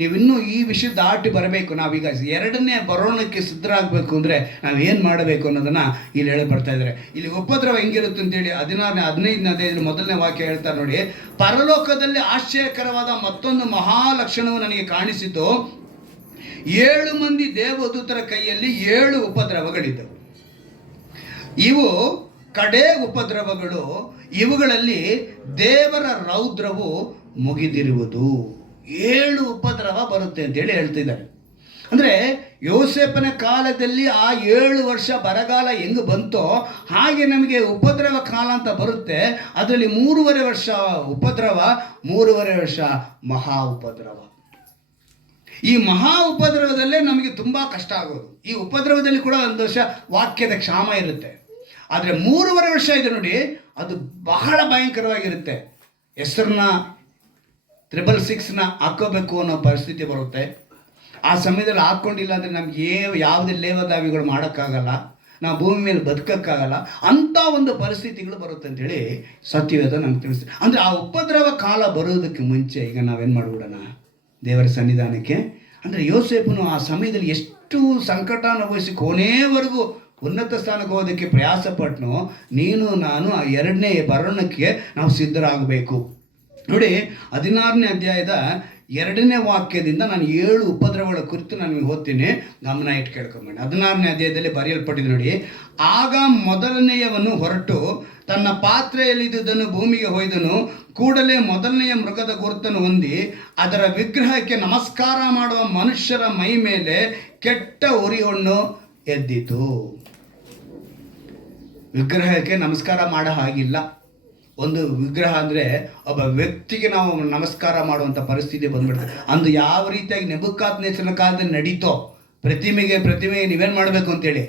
ನೀವಿನ್ನೂ ಈ ವಿಷಯ ದಾಟಿ ಬರಬೇಕು. ನಾವೀಗ 2ನೇ ಬರೋಣಕ್ಕೆ ಸಿದ್ಧರಾಗಬೇಕು ಅಂದರೆ ನಾವು ಏನು ಮಾಡಬೇಕು ಅನ್ನೋದನ್ನು ಇಲ್ಲಿ ಹೇಳಿ ಬರ್ತಾ ಇದ್ದಾರೆ. ಇಲ್ಲಿ ಉಪದ್ರವ ಹೆಂಗಿರುತ್ತೆ ಅಂತೇಳಿ 16ನೇ 15ನೇ ಅಧ್ಯಾಯದಲ್ಲಿ 1ನೇ ವಾಕ್ಯ ಹೇಳ್ತಾರೆ ನೋಡಿ. ಪರಲೋಕದಲ್ಲಿ ಆಶ್ಚರ್ಯಕರವಾದ ಮತ್ತೊಂದು ಮಹಾಲಕ್ಷಣವು ನನಗೆ ಕಾಣಿಸಿತು. 7 ಮಂದಿ ದೇವದೂತರ ಕೈಯಲ್ಲಿ 7 ಉಪದ್ರವಗಳಿದ್ದವು. ಇವು ಕಡೆ ಉಪದ್ರವಗಳು. ಇವುಗಳಲ್ಲಿ ದೇವರ ರೌದ್ರವು ಮುಗಿದಿರುವುದು. 7 ಉಪದ್ರವ ಬರುತ್ತೆ ಅಂತೇಳಿ ಹೇಳ್ತಿದ್ದಾರೆ. ಅಂದರೆ ಯೋಸೇಫನ ಕಾಲದಲ್ಲಿ ಆ 7 ವರ್ಷ ಬರಗಾಲ ಹೆಂಗೆ ಬಂತೋ ಹಾಗೆ ನಮಗೆ ಉಪದ್ರವ ಕಾಲ ಅಂತ ಬರುತ್ತೆ. ಅದರಲ್ಲಿ 3.5 ವರ್ಷ ಉಪದ್ರವ, 3.5 ವರ್ಷ ಮಹಾ ಉಪದ್ರವ. ಈ ಮಹಾ ಉಪದ್ರವದಲ್ಲೇ ನಮಗೆ ತುಂಬ ಕಷ್ಟ ಆಗೋದು. ಈ ಉಪದ್ರವದಲ್ಲಿ ಕೂಡ ಒಂದು ವರ್ಷ ವಾಕ್ಯದ ಕ್ಷಾಮ ಇರುತ್ತೆ. ಆದರೆ 3.5 ವರ್ಷ ಇದೆ ನೋಡಿ, ಅದು ಬಹಳ ಭಯಂಕರವಾಗಿರುತ್ತೆ. ಹೆಸರನ್ನ 666 ಹಾಕೋಬೇಕು ಅನ್ನೋ ಪರಿಸ್ಥಿತಿ ಬರುತ್ತೆ. ಆ ಸಮಯದಲ್ಲಿ ಹಾಕ್ಕೊಂಡಿಲ್ಲ ಅಂದರೆ ನಮ್ಗೆ ಯಾವುದೇ ಲೇವಾದಾವಿಗಳು ಮಾಡೋಕ್ಕಾಗಲ್ಲ, ನಾವು ಭೂಮಿ ಮೇಲೆ ಬದುಕೋಕ್ಕಾಗಲ್ಲ. ಅಂಥ ಒಂದು ಪರಿಸ್ಥಿತಿಗಳು ಬರುತ್ತೆ ಅಂತೇಳಿ ಸತ್ಯವೇದ ನಮ್ಗೆ ತಿಳಿಸ್ತದೆ. ಅಂದರೆ ಆ ಉಪದ್ರವ ಕಾಲ ಬರೋದಕ್ಕೆ ಮುಂಚೆ ಈಗ ನಾವೇನು ಮಾಡಿಬಿಡೋಣ, ದೇವರ ಸನ್ನಿಧಾನಕ್ಕೆ. ಅಂದರೆ ಯೋಸೇಫನು ಆ ಸಮಯದಲ್ಲಿ ಎಷ್ಟು ಸಂಕಟ ಅನುಭವಿಸಿ ಕೊನೆಯವರೆಗೂ ಉನ್ನತ ಸ್ಥಾನಕ್ಕೆ ಹೋಗೋದಕ್ಕೆ ಪ್ರಯಾಸ ಪಟ್ಟನು. ನೀನು ನಾನು ಆ 2ನೇ ಬರೋಣಕ್ಕೆ ನಾವು ಸಿದ್ಧರಾಗಬೇಕು. ನೋಡಿ 16ನೇ ಅಧ್ಯಾಯದ 2ನೇ ವಾಕ್ಯದಿಂದ ನಾನು 7 ಉಪದ್ರವಗಳ ಕುರಿತು ನಾನು ಓದ್ತೀನಿ, ಗಮನ ಇಟ್ಟು ಕೇಳ್ಕೊಂಬೇಡಿ. 16ನೇ ಅಧ್ಯಾಯದಲ್ಲಿ ಬರೆಯಲ್ಪಟ್ಟಿದೆ ನೋಡಿ. ಆಗ ಮೊದಲನೆಯವನು ಹೊರಟು ತನ್ನ ಪಾತ್ರೆಯಲ್ಲಿದ್ದುದನ್ನು ಭೂಮಿಗೆ ಹೊಯ್ದನು. ಕೂಡಲೇ ಮೊದಲನೆಯ ಮೃಗದ ಗುರುತನ್ನು ಹೊಂದಿ ಅದರ ವಿಗ್ರಹಕ್ಕೆ ನಮಸ್ಕಾರ ಮಾಡುವ ಮನುಷ್ಯರ ಮೈ ಮೇಲೆ ಕೆಟ್ಟ ಉರಿಹೊಣ್ಣು ಎದ್ದಿತು. ವಿಗ್ರಹಕ್ಕೆ ನಮಸ್ಕಾರ ಮಾಡೋ ಹಾಗಿಲ್ಲ. ಒಂದು ವಿಗ್ರಹ ಅಂದರೆ ಒಬ್ಬ ವ್ಯಕ್ತಿಗೆ ನಾವು ನಮಸ್ಕಾರ ಮಾಡುವಂಥ ಪರಿಸ್ಥಿತಿ ಬಂದ್ಬಿಡ್ತದೆ. ಅಂದು ಯಾವ ರೀತಿಯಾಗಿ ನೆಬೂಕದ್ನೆಚ್ಚರನ ಕಾಲದಲ್ಲಿ ನಡೀತೋ, ಪ್ರತಿಮೆಗೆ ನೀವೇನು ಮಾಡಬೇಕು ಅಂತೇಳಿ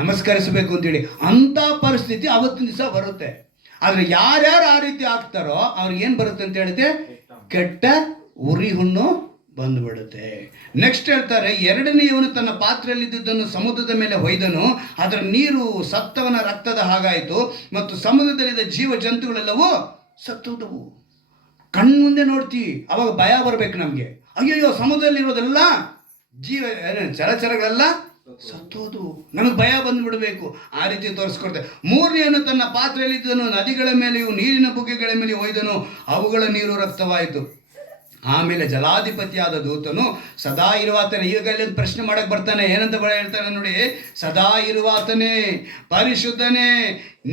ನಮಸ್ಕರಿಸಬೇಕು ಅಂತೇಳಿ, ಅಂಥ ಪರಿಸ್ಥಿತಿ ಅವತ್ತಿನ ದಿವಸ ಬರುತ್ತೆ. ಆದರೆ ಯಾರ್ಯಾರು ಆ ರೀತಿ ಆಗ್ತಾರೋ ಅವ್ರಿಗೆ ಏನು ಬರುತ್ತೆ ಅಂತ ಹೇಳಿದ್ರೆ ಕೆಟ್ಟ ಉರಿ ಹುಣ್ಣು ಬಂದುಬಿಡುತ್ತೆ. ನೆಕ್ಸ್ಟ್ ಹೇಳ್ತಾರೆ, 2ನೇಯವನು ತನ್ನ ಪಾತ್ರೆಯಲ್ಲಿದ್ದುದನ್ನು ಸಮುದ್ರದ ಮೇಲೆ ಹೊಯ್ದನು. ಅದರ ನೀರು ಸತ್ತವನ ರಕ್ತದ ಹಾಗಾಯಿತು ಮತ್ತು ಸಮುದ್ರದಲ್ಲಿದ್ದ ಜೀವ ಜಂತುಗಳೆಲ್ಲವೂ ಸತ್ತೋದವು. ಕಣ್ಮುಂದೆ ನೋಡ್ತೀವಿ, ಅವಾಗ ಭಯ ಬರಬೇಕು ನಮಗೆ. ಅಯ್ಯಯ್ಯೋ, ಸಮುದ್ರದಲ್ಲಿರೋದೆಲ್ಲ ಜಲಚರಗಳೆಲ್ಲ ಸತ್ತೋದು, ನಮಗೆ ಭಯ ಬಂದುಬಿಡಬೇಕು. ಆ ರೀತಿ ತೋರಿಸ್ಕೊಡ್ತಾರೆ. 3ನೇಯವನು ತನ್ನ ಪಾತ್ರೆಯಲ್ಲಿದ್ದನು, ನದಿಗಳ ಮೇಲೆಯೂ ನೀರಿನ ಬುಗ್ಗೆಗಳ ಮೇಲೆ ಒಯ್ದನು, ಅವುಗಳ ನೀರು ರಕ್ತವಾಯಿತು. ಆಮೇಲೆ ಜಲಾಧಿಪತಿಯಾದ ದೂತನು ಸದಾ ಇರುವಾತನೇ. ಈಗ ಇಲ್ಲಿ ಒಂದು ಪ್ರಶ್ನೆ ಮಾಡಕ್ಕೆ ಬರ್ತಾನೆ. ಏನಂತ ಹೇಳ್ತಾನೆ ನೋಡಿ, ಸದಾ ಇರುವಾತನೇ, ಪರಿಶುದ್ಧನೇ,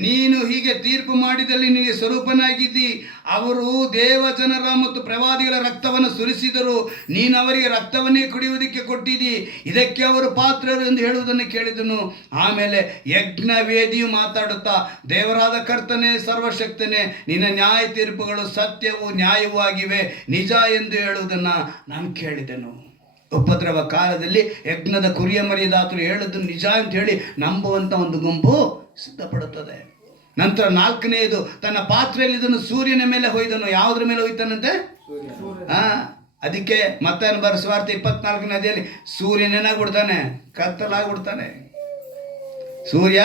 ನೀನು ಹೀಗೆ ತೀರ್ಪು ಮಾಡಿದಲ್ಲಿ ನಿನಗೆ ಸ್ವರೂಪನಾಗಿದ್ದಿ. ಅವರು ದೇವ ಜನರ ಮತ್ತು ಪ್ರವಾದಿಗಳ ರಕ್ತವನ್ನು ಸುರಿಸಿದರು, ನೀನು ಅವರಿಗೆ ರಕ್ತವನ್ನೇ ಕುಡಿಯುವುದಕ್ಕೆ ಕೊಟ್ಟಿದ್ದಿ, ಇದಕ್ಕೆ ಅವರು ಪಾತ್ರರು ಎಂದು ಹೇಳುವುದನ್ನು ಕೇಳಿದನು. ಆಮೇಲೆ ಯಜ್ಞವೇದಿಯು ಮಾತಾಡುತ್ತಾ, ದೇವರಾದ ಕರ್ತನೇ, ಸರ್ವಶಕ್ತನೇ, ನಿನ್ನ ನ್ಯಾಯ ತೀರ್ಪುಗಳು ಸತ್ಯವೂ ನ್ಯಾಯವೂ ಆಗಿವೆ, ನಿಜ ಎಂದು ಹೇಳುವುದನ್ನು ನಾನು ಕೇಳಿದೆನು. ಉಪದ್ರವ ಕಾಲದಲ್ಲಿ ಯಜ್ಞದ ಕುರಿಯ ಮರಿಯದಾತರು ಹೇಳದ್ದು ನಿಜ ಅಂತ ಹೇಳಿ ನಂಬುವಂಥ ಒಂದು ಗುಂಪು ಸಿದ್ಧಪಡುತ್ತದೆ. ನಂತರ 4ನೇದು, ತನ್ನ ಪಾತ್ರೆಯಲ್ಲಿ ಇದನ್ನು ಸೂರ್ಯನ ಮೇಲೆ ಹೊಯ್ದನು. ಯಾವುದ್ರ ಮೇಲೆ ಹೋಯ್ತಾನಂತೆ? ಅದಕ್ಕೆ ಮತ್ತಾಯನ ಬರೆದ ಸುವಾರ್ತೆ 24ನೇ ಅಧ್ಯಾಯದಲ್ಲಿ ಸೂರ್ಯನೇನಾಗ್ಬಿಡ್ತಾನೆ, ಕತ್ತಲಾಗ್ಬಿಡ್ತಾನೆ. ಸೂರ್ಯ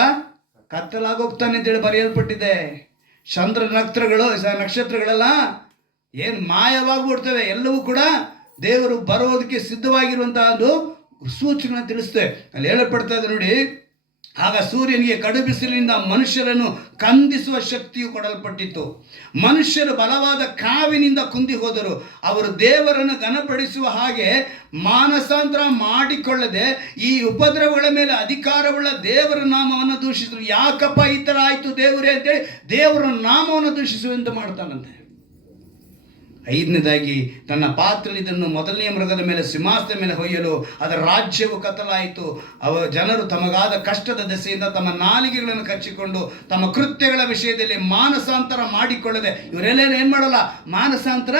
ಕತ್ತಲಾಗೋಗ್ತಾನೆ ಅಂತೇಳಿ ಬರೆಯಲ್ಪಟ್ಟಿದೆ. ಚಂದ್ರ ನಕ್ಷತ್ರಗಳೆಲ್ಲ ಏನು ಮಾಯವಾಗ್ಬಿಡ್ತವೆ. ಎಲ್ಲವೂ ಕೂಡ ದೇವರು ಬರೋದಕ್ಕೆ ಸಿದ್ಧವಾಗಿರುವಂತಹದ್ದು ಸೂಚನೆ ತಿಳಿಸ್ತೇವೆ. ಅಲ್ಲಿ ಹೇಳಲ್ಪಡ್ತಾ ಇದೆ ನೋಡಿ, ಆಗ ಸೂರ್ಯನಿಗೆ ಕಡು ಬಿಸಿಲಿನಿಂದ ಮನುಷ್ಯರನ್ನು ಕಂದಿಸುವ ಶಕ್ತಿಯು ಕೊಡಲ್ಪಟ್ಟಿತ್ತು. ಮನುಷ್ಯರು ಬಲವಾದ ಕಾವಿನಿಂದ ಕುಂದಿ ಹೋದರು. ಅವರು ದೇವರನ್ನು ಘನಪಡಿಸುವ ಹಾಗೆ ಮಾನಸಾಂತರ ಮಾಡಿಕೊಳ್ಳದೆ ಈ ಉಪದ್ರವಗಳ ಮೇಲೆ ಅಧಿಕಾರವುಳ್ಳ ದೇವರ ನಾಮವನ್ನು ದೂಷಿಸಿದರು. ಯಾಕಪ್ಪ ಈ ಥರ ಆಯಿತು ದೇವರೇ ಅಂತೇಳಿ ದೇವರ ನಾಮವನ್ನು ದೂಷಿಸುವಂತೆ ಮಾಡ್ತಾನಂತೆ. 5ನೇದಾಗಿ, ತನ್ನ ಪಾತ್ರೆಯಲ್ಲಿ ಇದನ್ನು ಮೊದಲನೆಯ ಮೃಗದ ಮೇಲೆ ಸಿಂಹಾಸನದ ಮೇಲೆ ಹೊಯ್ಯಲು ಅದರ ರಾಜ್ಯವು ಕತ್ತಲಾಯಿತು. ಜನರು ತಮಗಾದ ಕಷ್ಟದ ದೆಸೆಯಿಂದ ತಮ್ಮ ನಾಲಿಗೆಗಳನ್ನು ಕಚ್ಚಿಕೊಂಡು ತಮ್ಮ ಕೃತ್ಯಗಳ ವಿಷಯದಲ್ಲಿ ಮಾನಸಾಂತರ ಮಾಡಿಕೊಳ್ಳದೆ, ಇವರೆಲ್ಲ ಏನು ಮಾಡಲ್ಲ, ಮಾನಸಾಂತರ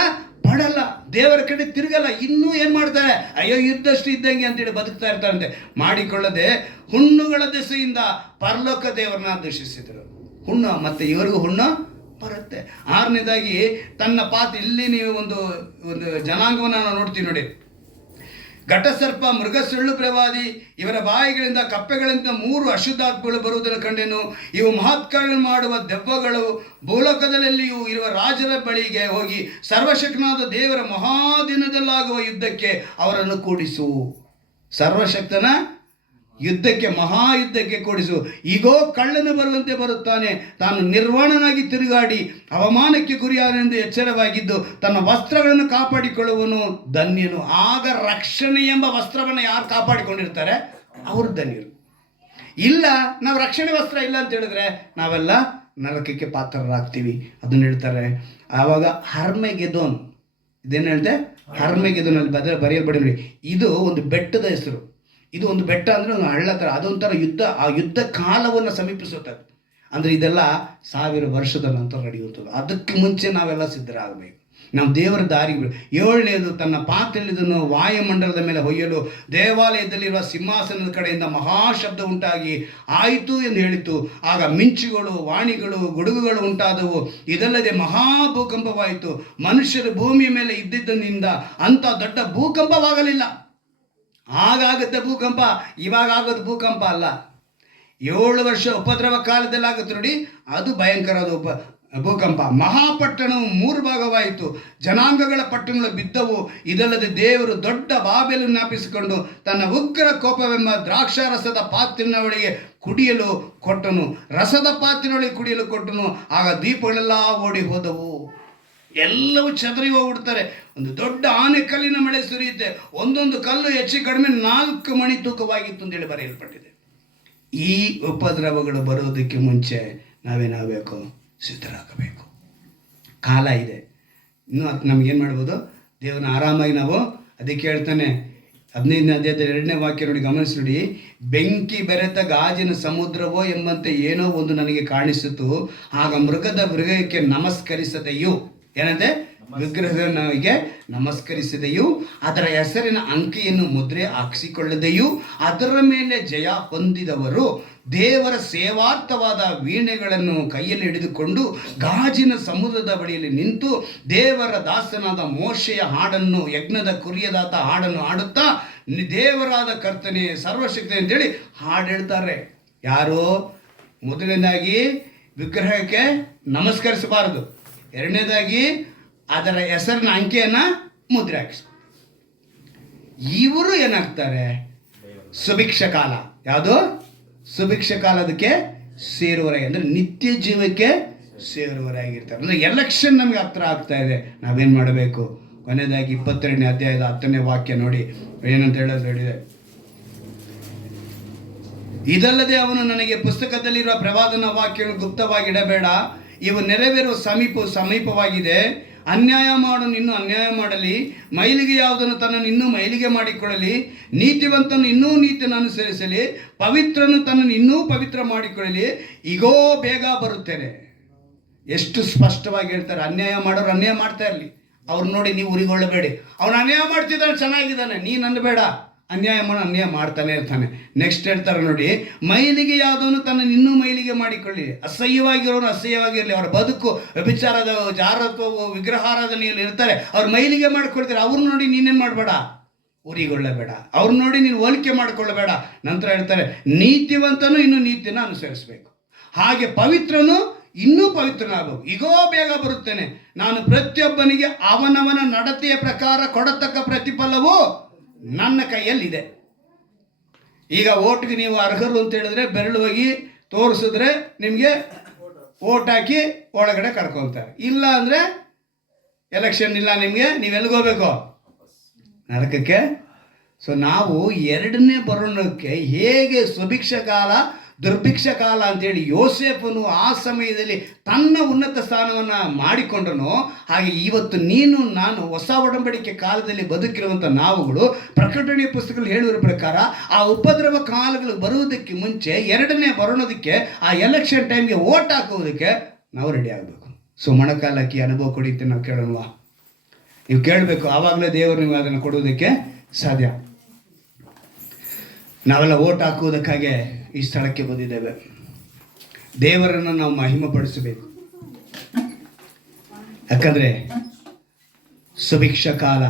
ಮಾಡಲ್ಲ, ದೇವರ ಕಡೆ ತಿರುಗಲ್ಲ. ಇನ್ನೂ ಏನು ಮಾಡ್ತಾರೆ, ಅಯ್ಯೋ ಇದ್ದಷ್ಟು ಇದ್ದಂಗೆ ಅಂತೇಳಿ ಬದುಕ್ತಾ ಇರ್ತಾರಂತೆ. ಮಾಡಿಕೊಳ್ಳದೆ ಹುಣ್ಣುಗಳ ದೆಸೆಯಿಂದ ಪರಲೋಕ ದೇವರನ್ನ ದೂಷಿಸಿದರು. ಹುಣ್ಣು ಮತ್ತೆ ಇವರಿಗೂ ಹುಣ್ಣು ಬರುತ್ತೆ. 6ನೇದಾಗಿ, ತನ್ನ ಇಲ್ಲಿ ನೀವು ಒಂದು ಜನಾಂಗವನ್ನು ನಾವು ನೋಡ್ತೀವಿ ನೋಡಿ. ಘಟಸರ್ಪ, ಮೃಗ, ಸುಳ್ಳು ಪ್ರವಾದಿ ಇವರ ಬಾಯಿಗಳಿಂದ ಕಪ್ಪೆಗಳಿಂದ 3 ಅಶುದ್ಧಾತ್ಮಗಳು ಬರುವುದನ್ನು ಕಂಡೆನು. ಇವು ಮಹತ್ಕಾರ್ಯಗಳನ್ನು ಮಾಡುವ ದೆವ್ವಗಳು. ಭೂಲೋಕದಲ್ಲಿಯೂ ಇರುವ ರಾಜರ ಬಳಿಗೆ ಹೋಗಿ ಸರ್ವಶಕ್ತನಾದ ದೇವರ ಮಹಾದಿನದಲ್ಲಾಗುವ ಯುದ್ಧಕ್ಕೆ ಅವರನ್ನು ಕೂಡಿಸು. ಸರ್ವಶಕ್ತನ ಯುದ್ಧಕ್ಕೆ, ಮಹಾಯುದ್ಧಕ್ಕೆ ಕೂಡಿಸು. ಈಗೋ ಕಳ್ಳನು ಬರುವಂತೆ ಬರುತ್ತಾನೆ. ತಾನು ನಿರ್ವಾಣನಾಗಿ ತಿರುಗಾಡಿ ಅವಮಾನಕ್ಕೆ ಗುರಿಯಾದನೆಂದು ಎಚ್ಚರವಾಗಿದ್ದು ತನ್ನ ವಸ್ತ್ರಗಳನ್ನು ಕಾಪಾಡಿಕೊಳ್ಳುವನು ಧನ್ಯನು. ಆಗ ರಕ್ಷಣೆ ಎಂಬ ವಸ್ತ್ರವನ್ನು ಯಾರು ಕಾಪಾಡಿಕೊಂಡಿರ್ತಾರೆ ಅವರು ಧನ್ಯರು. ಇಲ್ಲ, ನಾವು ರಕ್ಷಣೆ ವಸ್ತ್ರ ಇಲ್ಲ ಅಂತ ಹೇಳಿದ್ರೆ ನಾವೆಲ್ಲ ನರಕಕ್ಕೆ ಪಾತ್ರರಾಗ್ತೀವಿ. ಅದನ್ನು ಹೇಳ್ತಾರೆ. ಆವಾಗ ಹರ್ಮೆಗೆದೋನ್, ಇದೇನು ಹೇಳ್ತೆ, ಹರ್ಮೆಗೆದೋನ್ ಅಲ್ಲಿ ಬರೆಯಲ್ಪಡಿ ನೋಡಿ. ಇದು ಒಂದು ಬೆಟ್ಟದ ಹೆಸರು. ಇದು ಒಂದು ಬೆಟ್ಟ ಅಂದರೆ ಒಂದು ಹಳ್ಳ ಥರ, ಅದೊಂಥರ ಆ ಯುದ್ಧ ಕಾಲವನ್ನು ಸಮೀಪಿಸುತ್ತದೆ. ಅಂದರೆ ಇದೆಲ್ಲ 1000 ವರ್ಷದ ನಂತರ ನಡೆಯುವಂಥದ್ದು. ಅದಕ್ಕೆ ಮುಂಚೆ ನಾವೆಲ್ಲ ಸಿದ್ಧರಾಗಬೇಕು. ನಾವು ದೇವರ ದಾರಿಗೆ. 7ನೇದು, ತನ್ನ ಪಾತ್ರೆಯಲ್ಲಿ ಇದನ್ನು ವಾಯುಮಂಡಲದ ಮೇಲೆ ಹೊಯ್ಯಲು ದೇವಾಲಯದಲ್ಲಿರುವ ಸಿಂಹಾಸನದ ಕಡೆಯಿಂದ ಮಹಾಶಬ್ದ ಉಂಟಾಗಿ ಆಯಿತು ಎಂದು ಹೇಳಿತು. ಆಗ ಮಿಂಚುಗಳು, ವಾಣಿಗಳು, ಗುಡುಗುಗಳು ಉಂಟಾದವು. ಇದಲ್ಲದೆ ಮಹಾಭೂಕಂಪವಾಯಿತು. ಮನುಷ್ಯರು ಭೂಮಿಯ ಮೇಲೆ ಇದ್ದಿದ್ದರಿಂದ ಅಂಥ ದೊಡ್ಡ ಭೂಕಂಪವಾಗಲಿಲ್ಲ. ಆಗಾಗುತ್ತೆ ಭೂಕಂಪ, ಇವಾಗ ಆಗೋದು ಭೂಕಂಪ ಅಲ್ಲ. 7 ವರ್ಷ ಉಪದ್ರವ ಕಾಲದಲ್ಲಿ ಆಗುತ್ತೆ ನೋಡಿ, ಅದು ಭಯಂಕರವಾದ ಭೂಕಂಪ. ಮಹಾಪಟ್ಟಣವು 3 ಭಾಗವಾಯಿತು. ಜನಾಂಗಗಳ ಪಟ್ಟಣಗಳು ಬಿದ್ದವು. ಇದಲ್ಲದೆ ದೇವರು ದೊಡ್ಡ ಬಾಬೆಲನ್ನು ಜ್ಞಾಪಿಸಿಕೊಂಡು ತನ್ನ ಉಗ್ರ ಕೋಪವೆಂಬ ದ್ರಾಕ್ಷಾರಸದ ಪಾತ್ರೆಯ ಒಳಗೆ ಕುಡಿಯಲು ಕೊಟ್ಟನು. ರಸದ ಪಾತ್ರೆಯೊಳಗೆ ಕುಡಿಯಲು ಕೊಟ್ಟನು. ಆಗ ದೀಪಗಳೆಲ್ಲ ಓಡಿ ಹೋದವು. ಎಲ್ಲವೂ ಚದರಿ ಹೋಗ್ಬಿಡ್ತಾರೆ. ಒಂದು ದೊಡ್ಡ ಆನೆಕಲ್ಲಿನ ಮಳೆ ಸುರಿಯುತ್ತೆ. ಒಂದೊಂದು ಕಲ್ಲು ಹೆಚ್ಚು ಕಡಿಮೆ 4 ಮಣಿ ತೂಕವಾಗಿತ್ತು ಅಂತೇಳಿ ಬರೆಯಲ್ಪಟ್ಟಿದೆ. ಈ ಉಪದ್ರವಗಳು ಬರೋದಕ್ಕೆ ಮುಂಚೆ ನಾವೇನಾಗಬೇಕು, ಸಿದ್ಧರಾಗಬೇಕು. ಕಾಲ ಇದೆ ಇನ್ನೂ. ನಮಗೇನು ಮಾಡ್ಬೋದು, ದೇವರನ್ನ ಆರಾಮಾಗಿ ನಾವು ಅದಕ್ಕೆ ಹೇಳ್ತಾನೆ 15ನೇ ಅಧ್ಯಾಯದಲ್ಲಿ 2ನೇ ವಾಕ್ಯ ನೋಡಿ, ಗಮನಿಸಿ ನೋಡಿ. ಬೆಂಕಿ ಬೆರೆತ ಗಾಜಿನ ಸಮುದ್ರವೋ ಎಂಬಂತೆ ಏನೋ ಒಂದು ನನಗೆ ಕಾಣಿಸಿತು. ಆಗ ಮೃಗಕ್ಕೆ ನಮಸ್ಕರಿಸದೆಯೂ, ಏನಂತೆ, ವಿಗ್ರಹಕ್ಕೆ ನಮಸ್ಕರಿಸದೆಯೂ ಅದರ ಹೆಸರಿನ ಅಂಕೆಯನ್ನು ಮುದ್ರೆ ಹಾಕಿಸಿಕೊಳ್ಳದೆಯೂ ಅದರ ಮೇಲೆ ಜಯ ಹೊಂದಿದವರು ದೇವರ ಸೇವಾರ್ಥವಾದ ವೀಣೆಗಳನ್ನು ಕೈಯಲ್ಲಿ ಹಿಡಿದುಕೊಂಡು ಗಾಜಿನ ಸಮುದ್ರದ ಬಳಿಯಲ್ಲಿ ನಿಂತು ದೇವರ ದಾಸನಾದ ಮೋಶೆಯ ಹಾಡನ್ನು, ಯಜ್ಞದ ಕುರಿಯದಾತ ಹಾಡನ್ನು ಹಾಡುತ್ತಾ ದೇವರಾದ ಕರ್ತನೆ ಸರ್ವಶಕ್ತಿ ಅಂತೇಳಿ ಹಾಡು ಹೇಳ್ತಾರೆ. ಯಾರು? ಮೊದಲನೇದಾಗಿ ವಿಗ್ರಹಕ್ಕೆ ನಮಸ್ಕರಿಸಬಾರದು. 2ನೇದಾಗಿ ಅದರ ಹೆಸರಿನ ಅಂಕೆಯನ್ನು ಮುದ್ರೆ ಹಾಕಿಸ್. ಇವರು ಏನಾಗ್ತಾರೆ, ಸುಭಿಕ್ಷ ಕಾಲ. ಯಾವುದು ಸುಭಿಕ್ಷ ಕಾಲ? ಅದಕ್ಕೆ ಸೇರುವರಾಗಿ, ಅಂದರೆ ನಿತ್ಯ ಜೀವಕ್ಕೆ ಸೇರುವರಾಗಿರ್ತಾರೆ. ಅಂದರೆ ಎಲೆಕ್ಷನ್ ನಮಗೆ ಹತ್ರ ಆಗ್ತಾ ಇದೆ. ನಾವೇನು ಮಾಡಬೇಕು? ಕೊನೆಯದಾಗಿ 22ನೇ ಅಧ್ಯಾಯದ 10ನೇ ವಾಕ್ಯ ನೋಡಿ, ಏನಂತ ಹೇಳೋದು ಹೇಳಿದೆ. ಇದಲ್ಲದೆ ಅವನು ನನಗೆ ಪುಸ್ತಕದಲ್ಲಿರುವ ಪ್ರವಾದನ ವಾಕ್ಯವನ್ನು ಗುಪ್ತವಾಗಿಡಬೇಡ, ಇವು ನೆರವೇರುವ ಸಮೀಪವಾಗಿದೆ. ಅನ್ಯಾಯ ಮಾಡೋನು ಇನ್ನೂ ಅನ್ಯಾಯ ಮಾಡಲಿ, ಮೈಲಿಗೆ ಯಾವುದನ್ನು ತನ್ನನ್ನು ಇನ್ನೂ ಮೈಲಿಗೆ ಮಾಡಿಕೊಳ್ಳಲಿ, ನೀತಿವಂತನು ಇನ್ನೂ ನೀತಿಯನ್ನು ಅನುಸರಿಸಲಿ, ಪವಿತ್ರನು ತನ್ನನ್ನು ಇನ್ನೂ ಪವಿತ್ರ ಮಾಡಿಕೊಳ್ಳಲಿ. ಈಗೋ ಬೇಗ ಬರುತ್ತೇನೆ. ಎಷ್ಟು ಸ್ಪಷ್ಟವಾಗಿ ಹೇಳ್ತಾರೆ. ಅನ್ಯಾಯ ಮಾಡೋರು ಅನ್ಯಾಯ ಮಾಡ್ತಾ ಇರಲಿ, ಅವ್ರು ನೋಡಿ ನೀವು ಉರಿಗೊಳ್ಳಬೇಡಿ. ಅವನು ಅನ್ಯಾಯ ಮಾಡ್ತಿದ್ದಾನೆ, ಚೆನ್ನಾಗಿದ್ದಾನೆ, ನೀನು ಅನ್ಬೇಡ. ಅನ್ಯಾಯ ಮಾಡ್ತಾನೆ ಇರ್ತಾನೆ. ನೆಕ್ಸ್ಟ್ ಹೇಳ್ತಾರೆ ನೋಡಿ, ಮೈಲಿಗೆ ಯಾವುದವನು ತನ್ನ ಇನ್ನೂ ಮೈಲಿಗೆ ಮಾಡಿಕೊಳ್ಳಿ. ಅಸಹ್ಯವಾಗಿರೋನು ಅಸಹ್ಯವಾಗಿರಲಿ. ಅವರ ಬದುಕು ವ್ಯಭಿಚಾರದ, ಜಾರತ್ವವು, ವಿಗ್ರಹಾರಾಧನೆಯಲ್ಲಿ ಇರ್ತಾರೆ. ಅವ್ರು ಮೈಲಿಗೆ ಮಾಡ್ಕೊಳ್ತಾರೆ. ಅವ್ರು ನೋಡಿ ನೀನೇನು ಮಾಡಬೇಡ, ಉರಿಗೊಳ್ಳಬೇಡ. ಅವ್ರು ನೋಡಿ ನೀನು ಹೋಲಿಕೆ ಮಾಡಿಕೊಳ್ಳಬೇಡ. ನಂತರ ಹೇಳ್ತಾರೆ, ನೀತಿವಂತನು ಇನ್ನೂ ನೀತಿನ ಅನುಸರಿಸಬೇಕು. ಹಾಗೆ ಪವಿತ್ರನು ಇನ್ನೂ ಪವಿತ್ರನಾಗಬೇಕು. ಈಗೋ ಬೇಗ ಬರುತ್ತೇನೆ, ನಾನು ಪ್ರತಿಯೊಬ್ಬನಿಗೆ ಅವನವನ ನಡತೆಯ ಪ್ರಕಾರ ಕೊಡತಕ್ಕ ಪ್ರತಿಫಲವು ನನ್ನ ಕೈಯಲ್ಲಿದೆ. ಈಗ ಓಟ್ಗೆ ನೀವು ಅರ್ಹರು ಅಂತ ಹೇಳಿದ್ರೆ ಬೆರಳು ಹೋಗಿ ತೋರಿಸಿದ್ರೆ ನಿಮಗೆ ಓಟ್ ಹಾಕಿ ಒಳಗಡೆ ಕರ್ಕೊತಾರೆ. ಇಲ್ಲ ಅಂದರೆ ಎಲೆಕ್ಷನ್ ಇಲ್ಲ ನಿಮಗೆ, ನೀವೆಲ್ಗೋಗ್ಬೇಕು, ನರಕಕ್ಕೆ. ಸೊ ನಾವು ಎರಡನೇ ಬರೋಣಕ್ಕೆ ಹೇಗೆ ಸುಭಿಕ್ಷ ಕಾಲ ದುರ್ಭಿಕ್ಷ ಕಾಲ ಅಂತೇಳಿ ಯೋಸೇಫನು ಆ ಸಮಯದಲ್ಲಿ ತನ್ನ ಉನ್ನತ ಸ್ಥಾನವನ್ನು ಮಾಡಿಕೊಂಡನು, ಹಾಗೆ ಇವತ್ತು ನೀನು ನಾನು ಹೊಸ ಒಡಂಬಡಿಕೆ ಕಾಲದಲ್ಲಿ ಬದುಕಿರುವಂಥ ನಾವುಗಳು ಪ್ರಕಟಣೆಯ ಪುಸ್ತಕಗಳು ಹೇಳುವ ಪ್ರಕಾರ ಆ ಉಪದ್ರವ ಕಾಲಗಳು ಬರುವುದಕ್ಕೆ ಮುಂಚೆ ಎರಡನೇ ಬರೋಣದಕ್ಕೆ, ಆ ಎಲೆಕ್ಷನ್ ಟೈಮ್ಗೆ ಓಟ್ ಹಾಕುವುದಕ್ಕೆ ನಾವು ರೆಡಿ ಆಗಬೇಕು. ಸೊ ಮೊಣಕಾಲಕ್ಕೆ ಅನುಭವ ಕೊಡಿತೆ ನಾವು ಕೇಳೋಣವಾ? ನೀವು ಕೇಳಬೇಕು, ಆವಾಗಲೇ ದೇವರು ನೀವು ಅದನ್ನು ಕೊಡುವುದಕ್ಕೆ ಸಾಧ್ಯ. ನಾವೆಲ್ಲ ಓಟ್ ಹಾಕುವುದಕ್ಕಾಗಿ ಈ ಸ್ಥಳಕ್ಕೆ ಬಂದಿದ್ದೇವೆ. ದೇವರನ್ನು ನಾವು ಮಹಿಮೆಪಡಿಸಬೇಕು. ಯಾಕಂದರೆ ಸುಭಿಕ್ಷ ಕಾಲ,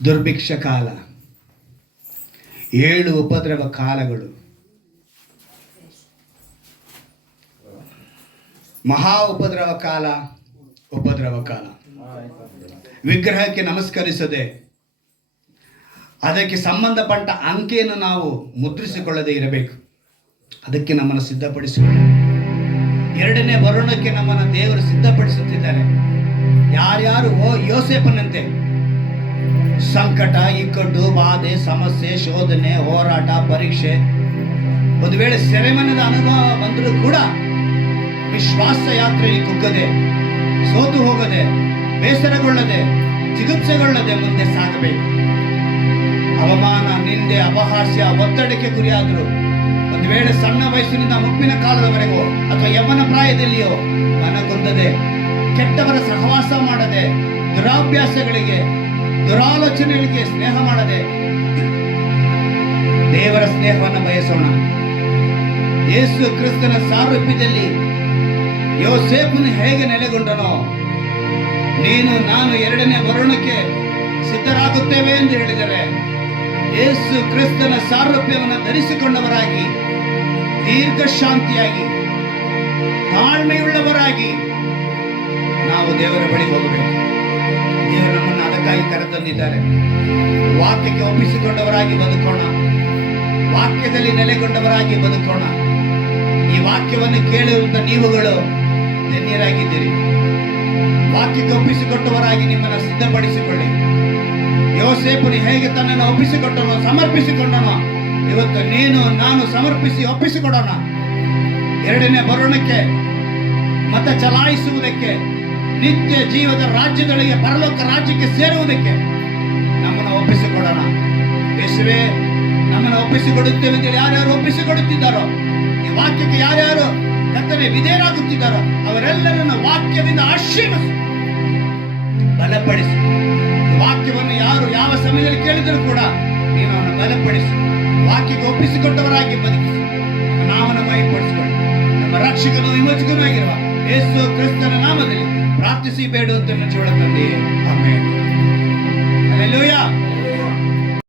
ದುರ್ಭಿಕ್ಷ ಕಾಲ, 7 ಉಪದ್ರವ ಕಾಲಗಳು, ಮಹಾ ಉಪದ್ರವ ಕಾಲ, ಉಪದ್ರವ ಕಾಲ. ವಿಗ್ರಹಕ್ಕೆ ನಮಸ್ಕರಿಸದೆ ಅದಕ್ಕೆ ಸಂಬಂಧಪಟ್ಟ ಅಂಕೆಯನ್ನು ನಾವು ಮುದ್ರಿಸಿಕೊಳ್ಳದೆ ಇರಬೇಕು. ಅದಕ್ಕೆ ನಮ್ಮನ್ನು ಸಿದ್ಧಪಡಿಸಿಕೊಳ್ಳಿ. ಎರಡನೇ ಬರೋಣಕ್ಕೆ ನಮ್ಮನ್ನು ದೇವರು ಸಿದ್ಧಪಡಿಸುತ್ತಿದ್ದಾರೆ. ಯಾರ್ಯಾರು ಯೋಸೇಫನಂತೆ ಸಂಕಟ, ಇಕ್ಕಟ್ಟು, ಬಾಧೆ, ಸಮಸ್ಯೆ, ಶೋಧನೆ, ಹೋರಾಟ, ಪರೀಕ್ಷೆ, ಒಂದು ವೇಳೆ ಸೆರೆಮನೆದ ಅನುಭವ ಬಂದರೂ ಕೂಡ ವಿಶ್ವಾಸ ಯಾತ್ರೆಯಲ್ಲಿ ಕುಗ್ಗದೆ, ಸೋತು ಹೋಗದೆ, ಬೇಸರಗೊಳ್ಳದೆ, ಜಿಗುಪ್ಸೆಗೊಳ್ಳದೆ ಮುಂದೆ ಸಾಗಬೇಕು. ಅವಮಾನ, ನಿಂದೆ, ಅಪಹಾಸ್ಯ, ಒತ್ತಡಕ್ಕೆ ಗುರಿಯಾದರು, ಒಂದು ವೇಳೆ ಸಣ್ಣ ವಯಸ್ಸಿನಿಂದ ಮುಪ್ಪಿನ ಕಾಲದವರೆಗೂ ಅಥವಾ ಯೌವನ ಪ್ರಾಯದಲ್ಲಿಯೋ ಮನಗುಂದದೆ, ಕೆಟ್ಟವರ ಸಹವಾಸ ಮಾಡದೆ, ದುರಾಭ್ಯಾಸಗಳಿಗೆ, ದುರಾಲೋಚನೆಗಳಿಗೆ ಸ್ನೇಹ ಮಾಡದೆ ದೇವರ ಸ್ನೇಹವನ್ನು ಬಯಸೋಣ. ಯೇಸು ಕ್ರಿಸ್ತನ ಸಾರೂಪ್ಯದಲ್ಲಿ ಯೋಸೇಫನು ಹೇಗೆ ನೆಲೆಗೊಂಡನೋ, ನೀನು ನಾನು ಎರಡನೇ ಬರೋಣಕ್ಕೆ ಸಿದ್ಧರಾಗುತ್ತೇವೆ ಎಂದು ಹೇಳಿದರೆ, ಯೇಸು ಕ್ರಿಸ್ತನ ಸಾರೂಪ್ಯವನ್ನು ಧರಿಸಿಕೊಂಡವರಾಗಿ, ದೀರ್ಘ ಶಾಂತಿಯಾಗಿ, ತಾಳ್ಮೆಯುಳ್ಳವರಾಗಿ ನಾವು ದೇವರ ಬಳಿ ಹೋಗಬೇಕು. ದೇವರು ನಮ್ಮನ್ನು ಅದಕ್ಕಾಗಿ ಕರೆತಂದಿದ್ದಾರೆ. ವಾಕ್ಯಕ್ಕೆ ಒಪ್ಪಿಸಿಕೊಂಡವರಾಗಿ ಬದುಕೋಣ, ವಾಕ್ಯದಲ್ಲಿ ನೆಲೆಗೊಂಡವರಾಗಿ ಬದುಕೋಣ. ಈ ವಾಕ್ಯವನ್ನು ಕೇಳಿರುವಂಥ ನೀವುಗಳು ಧನ್ಯರಾಗಿದ್ದೀರಿ. ವಾಕ್ಯಕ್ಕೆ ಒಪ್ಪಿಸಿಕೊಟ್ಟವರಾಗಿ ನಿಮ್ಮನ್ನು ಸಿದ್ಧಪಡಿಸಿಕೊಳ್ಳಿ. ಯೋಸೇಫನು ಹೇಗೆ ತನ್ನನ್ನು ಒಪ್ಪಿಸಿಕೊಟ್ಟನೋ, ಸಮರ್ಪಿಸಿಕೊಂಡನೋ, ಇವತ್ತು ನೀನು ನಾನು ಸಮರ್ಪಿಸಿ ಒಪ್ಪಿಸಿಕೊಡೋಣ. ಎರಡನೇ ಬರೋಣಕ್ಕೆ ಮತ ಚಲಾಯಿಸುವುದಕ್ಕೆ, ನಿತ್ಯ ಜೀವದ ರಾಜ್ಯದೊಳಗೆ ಪರಲೋಕ ರಾಜ್ಯಕ್ಕೆ ಸೇರುವುದಕ್ಕೆ ನಮ್ಮನ್ನು ಒಪ್ಪಿಸಿಕೊಡೋಣ. ಯೇಸುವೇ, ನಮ್ಮನ್ನು ಒಪ್ಪಿಸಿಕೊಡುತ್ತೇವೆ ಅಂತೇಳಿ ಯಾರ್ಯಾರು ಒಪ್ಪಿಸಿಕೊಡುತ್ತಿದ್ದಾರೋ, ಈ ವಾಕ್ಯಕ್ಕೆ ಯಾರ್ಯಾರು ಕರ್ತನೆ ವಿಧೇಯರಾಗುತ್ತಿದ್ದಾರೋ ಅವರೆಲ್ಲರನ್ನು ವಾಕ್ಯದಿಂದ ಆಶೀರ್ವದಿಸಿ, ಬಲಪಡಿಸಿ. ವಾಕ್ಯವನ್ನು ಯಾರು ಯಾವ ಸಮಯದಲ್ಲಿ ಕೇಳಿದರೂ ಕೂಡ ನೀನು ಅವನು ಬಲಪಡಿಸಿ, ವಾಕ್ಯಕ್ಕೆ ಒಪ್ಪಿಸಿಕೊಟ್ಟವರಾಗಿ ಬದುಕಿಸಿ, ನಾಮವನ್ನು ಮಹಿಮೆಪಡಿಸಿಕೊಳ್ಳಿ. ನಮ್ಮ ರಕ್ಷಕನು ವಿಮೋಚಕನೂ ಆಗಿರುವ ಯೇಸು ಕ್ರಿಸ್ತನ ನಾಮದಲ್ಲಿ ಪ್ರಾರ್ಥಿಸಿ ಬೇಡುವಂತೆ ಜೀವನ ತಂದೆ. ಆಮೆನ್. ಹಲ್ಲೆಲೂಯಾ.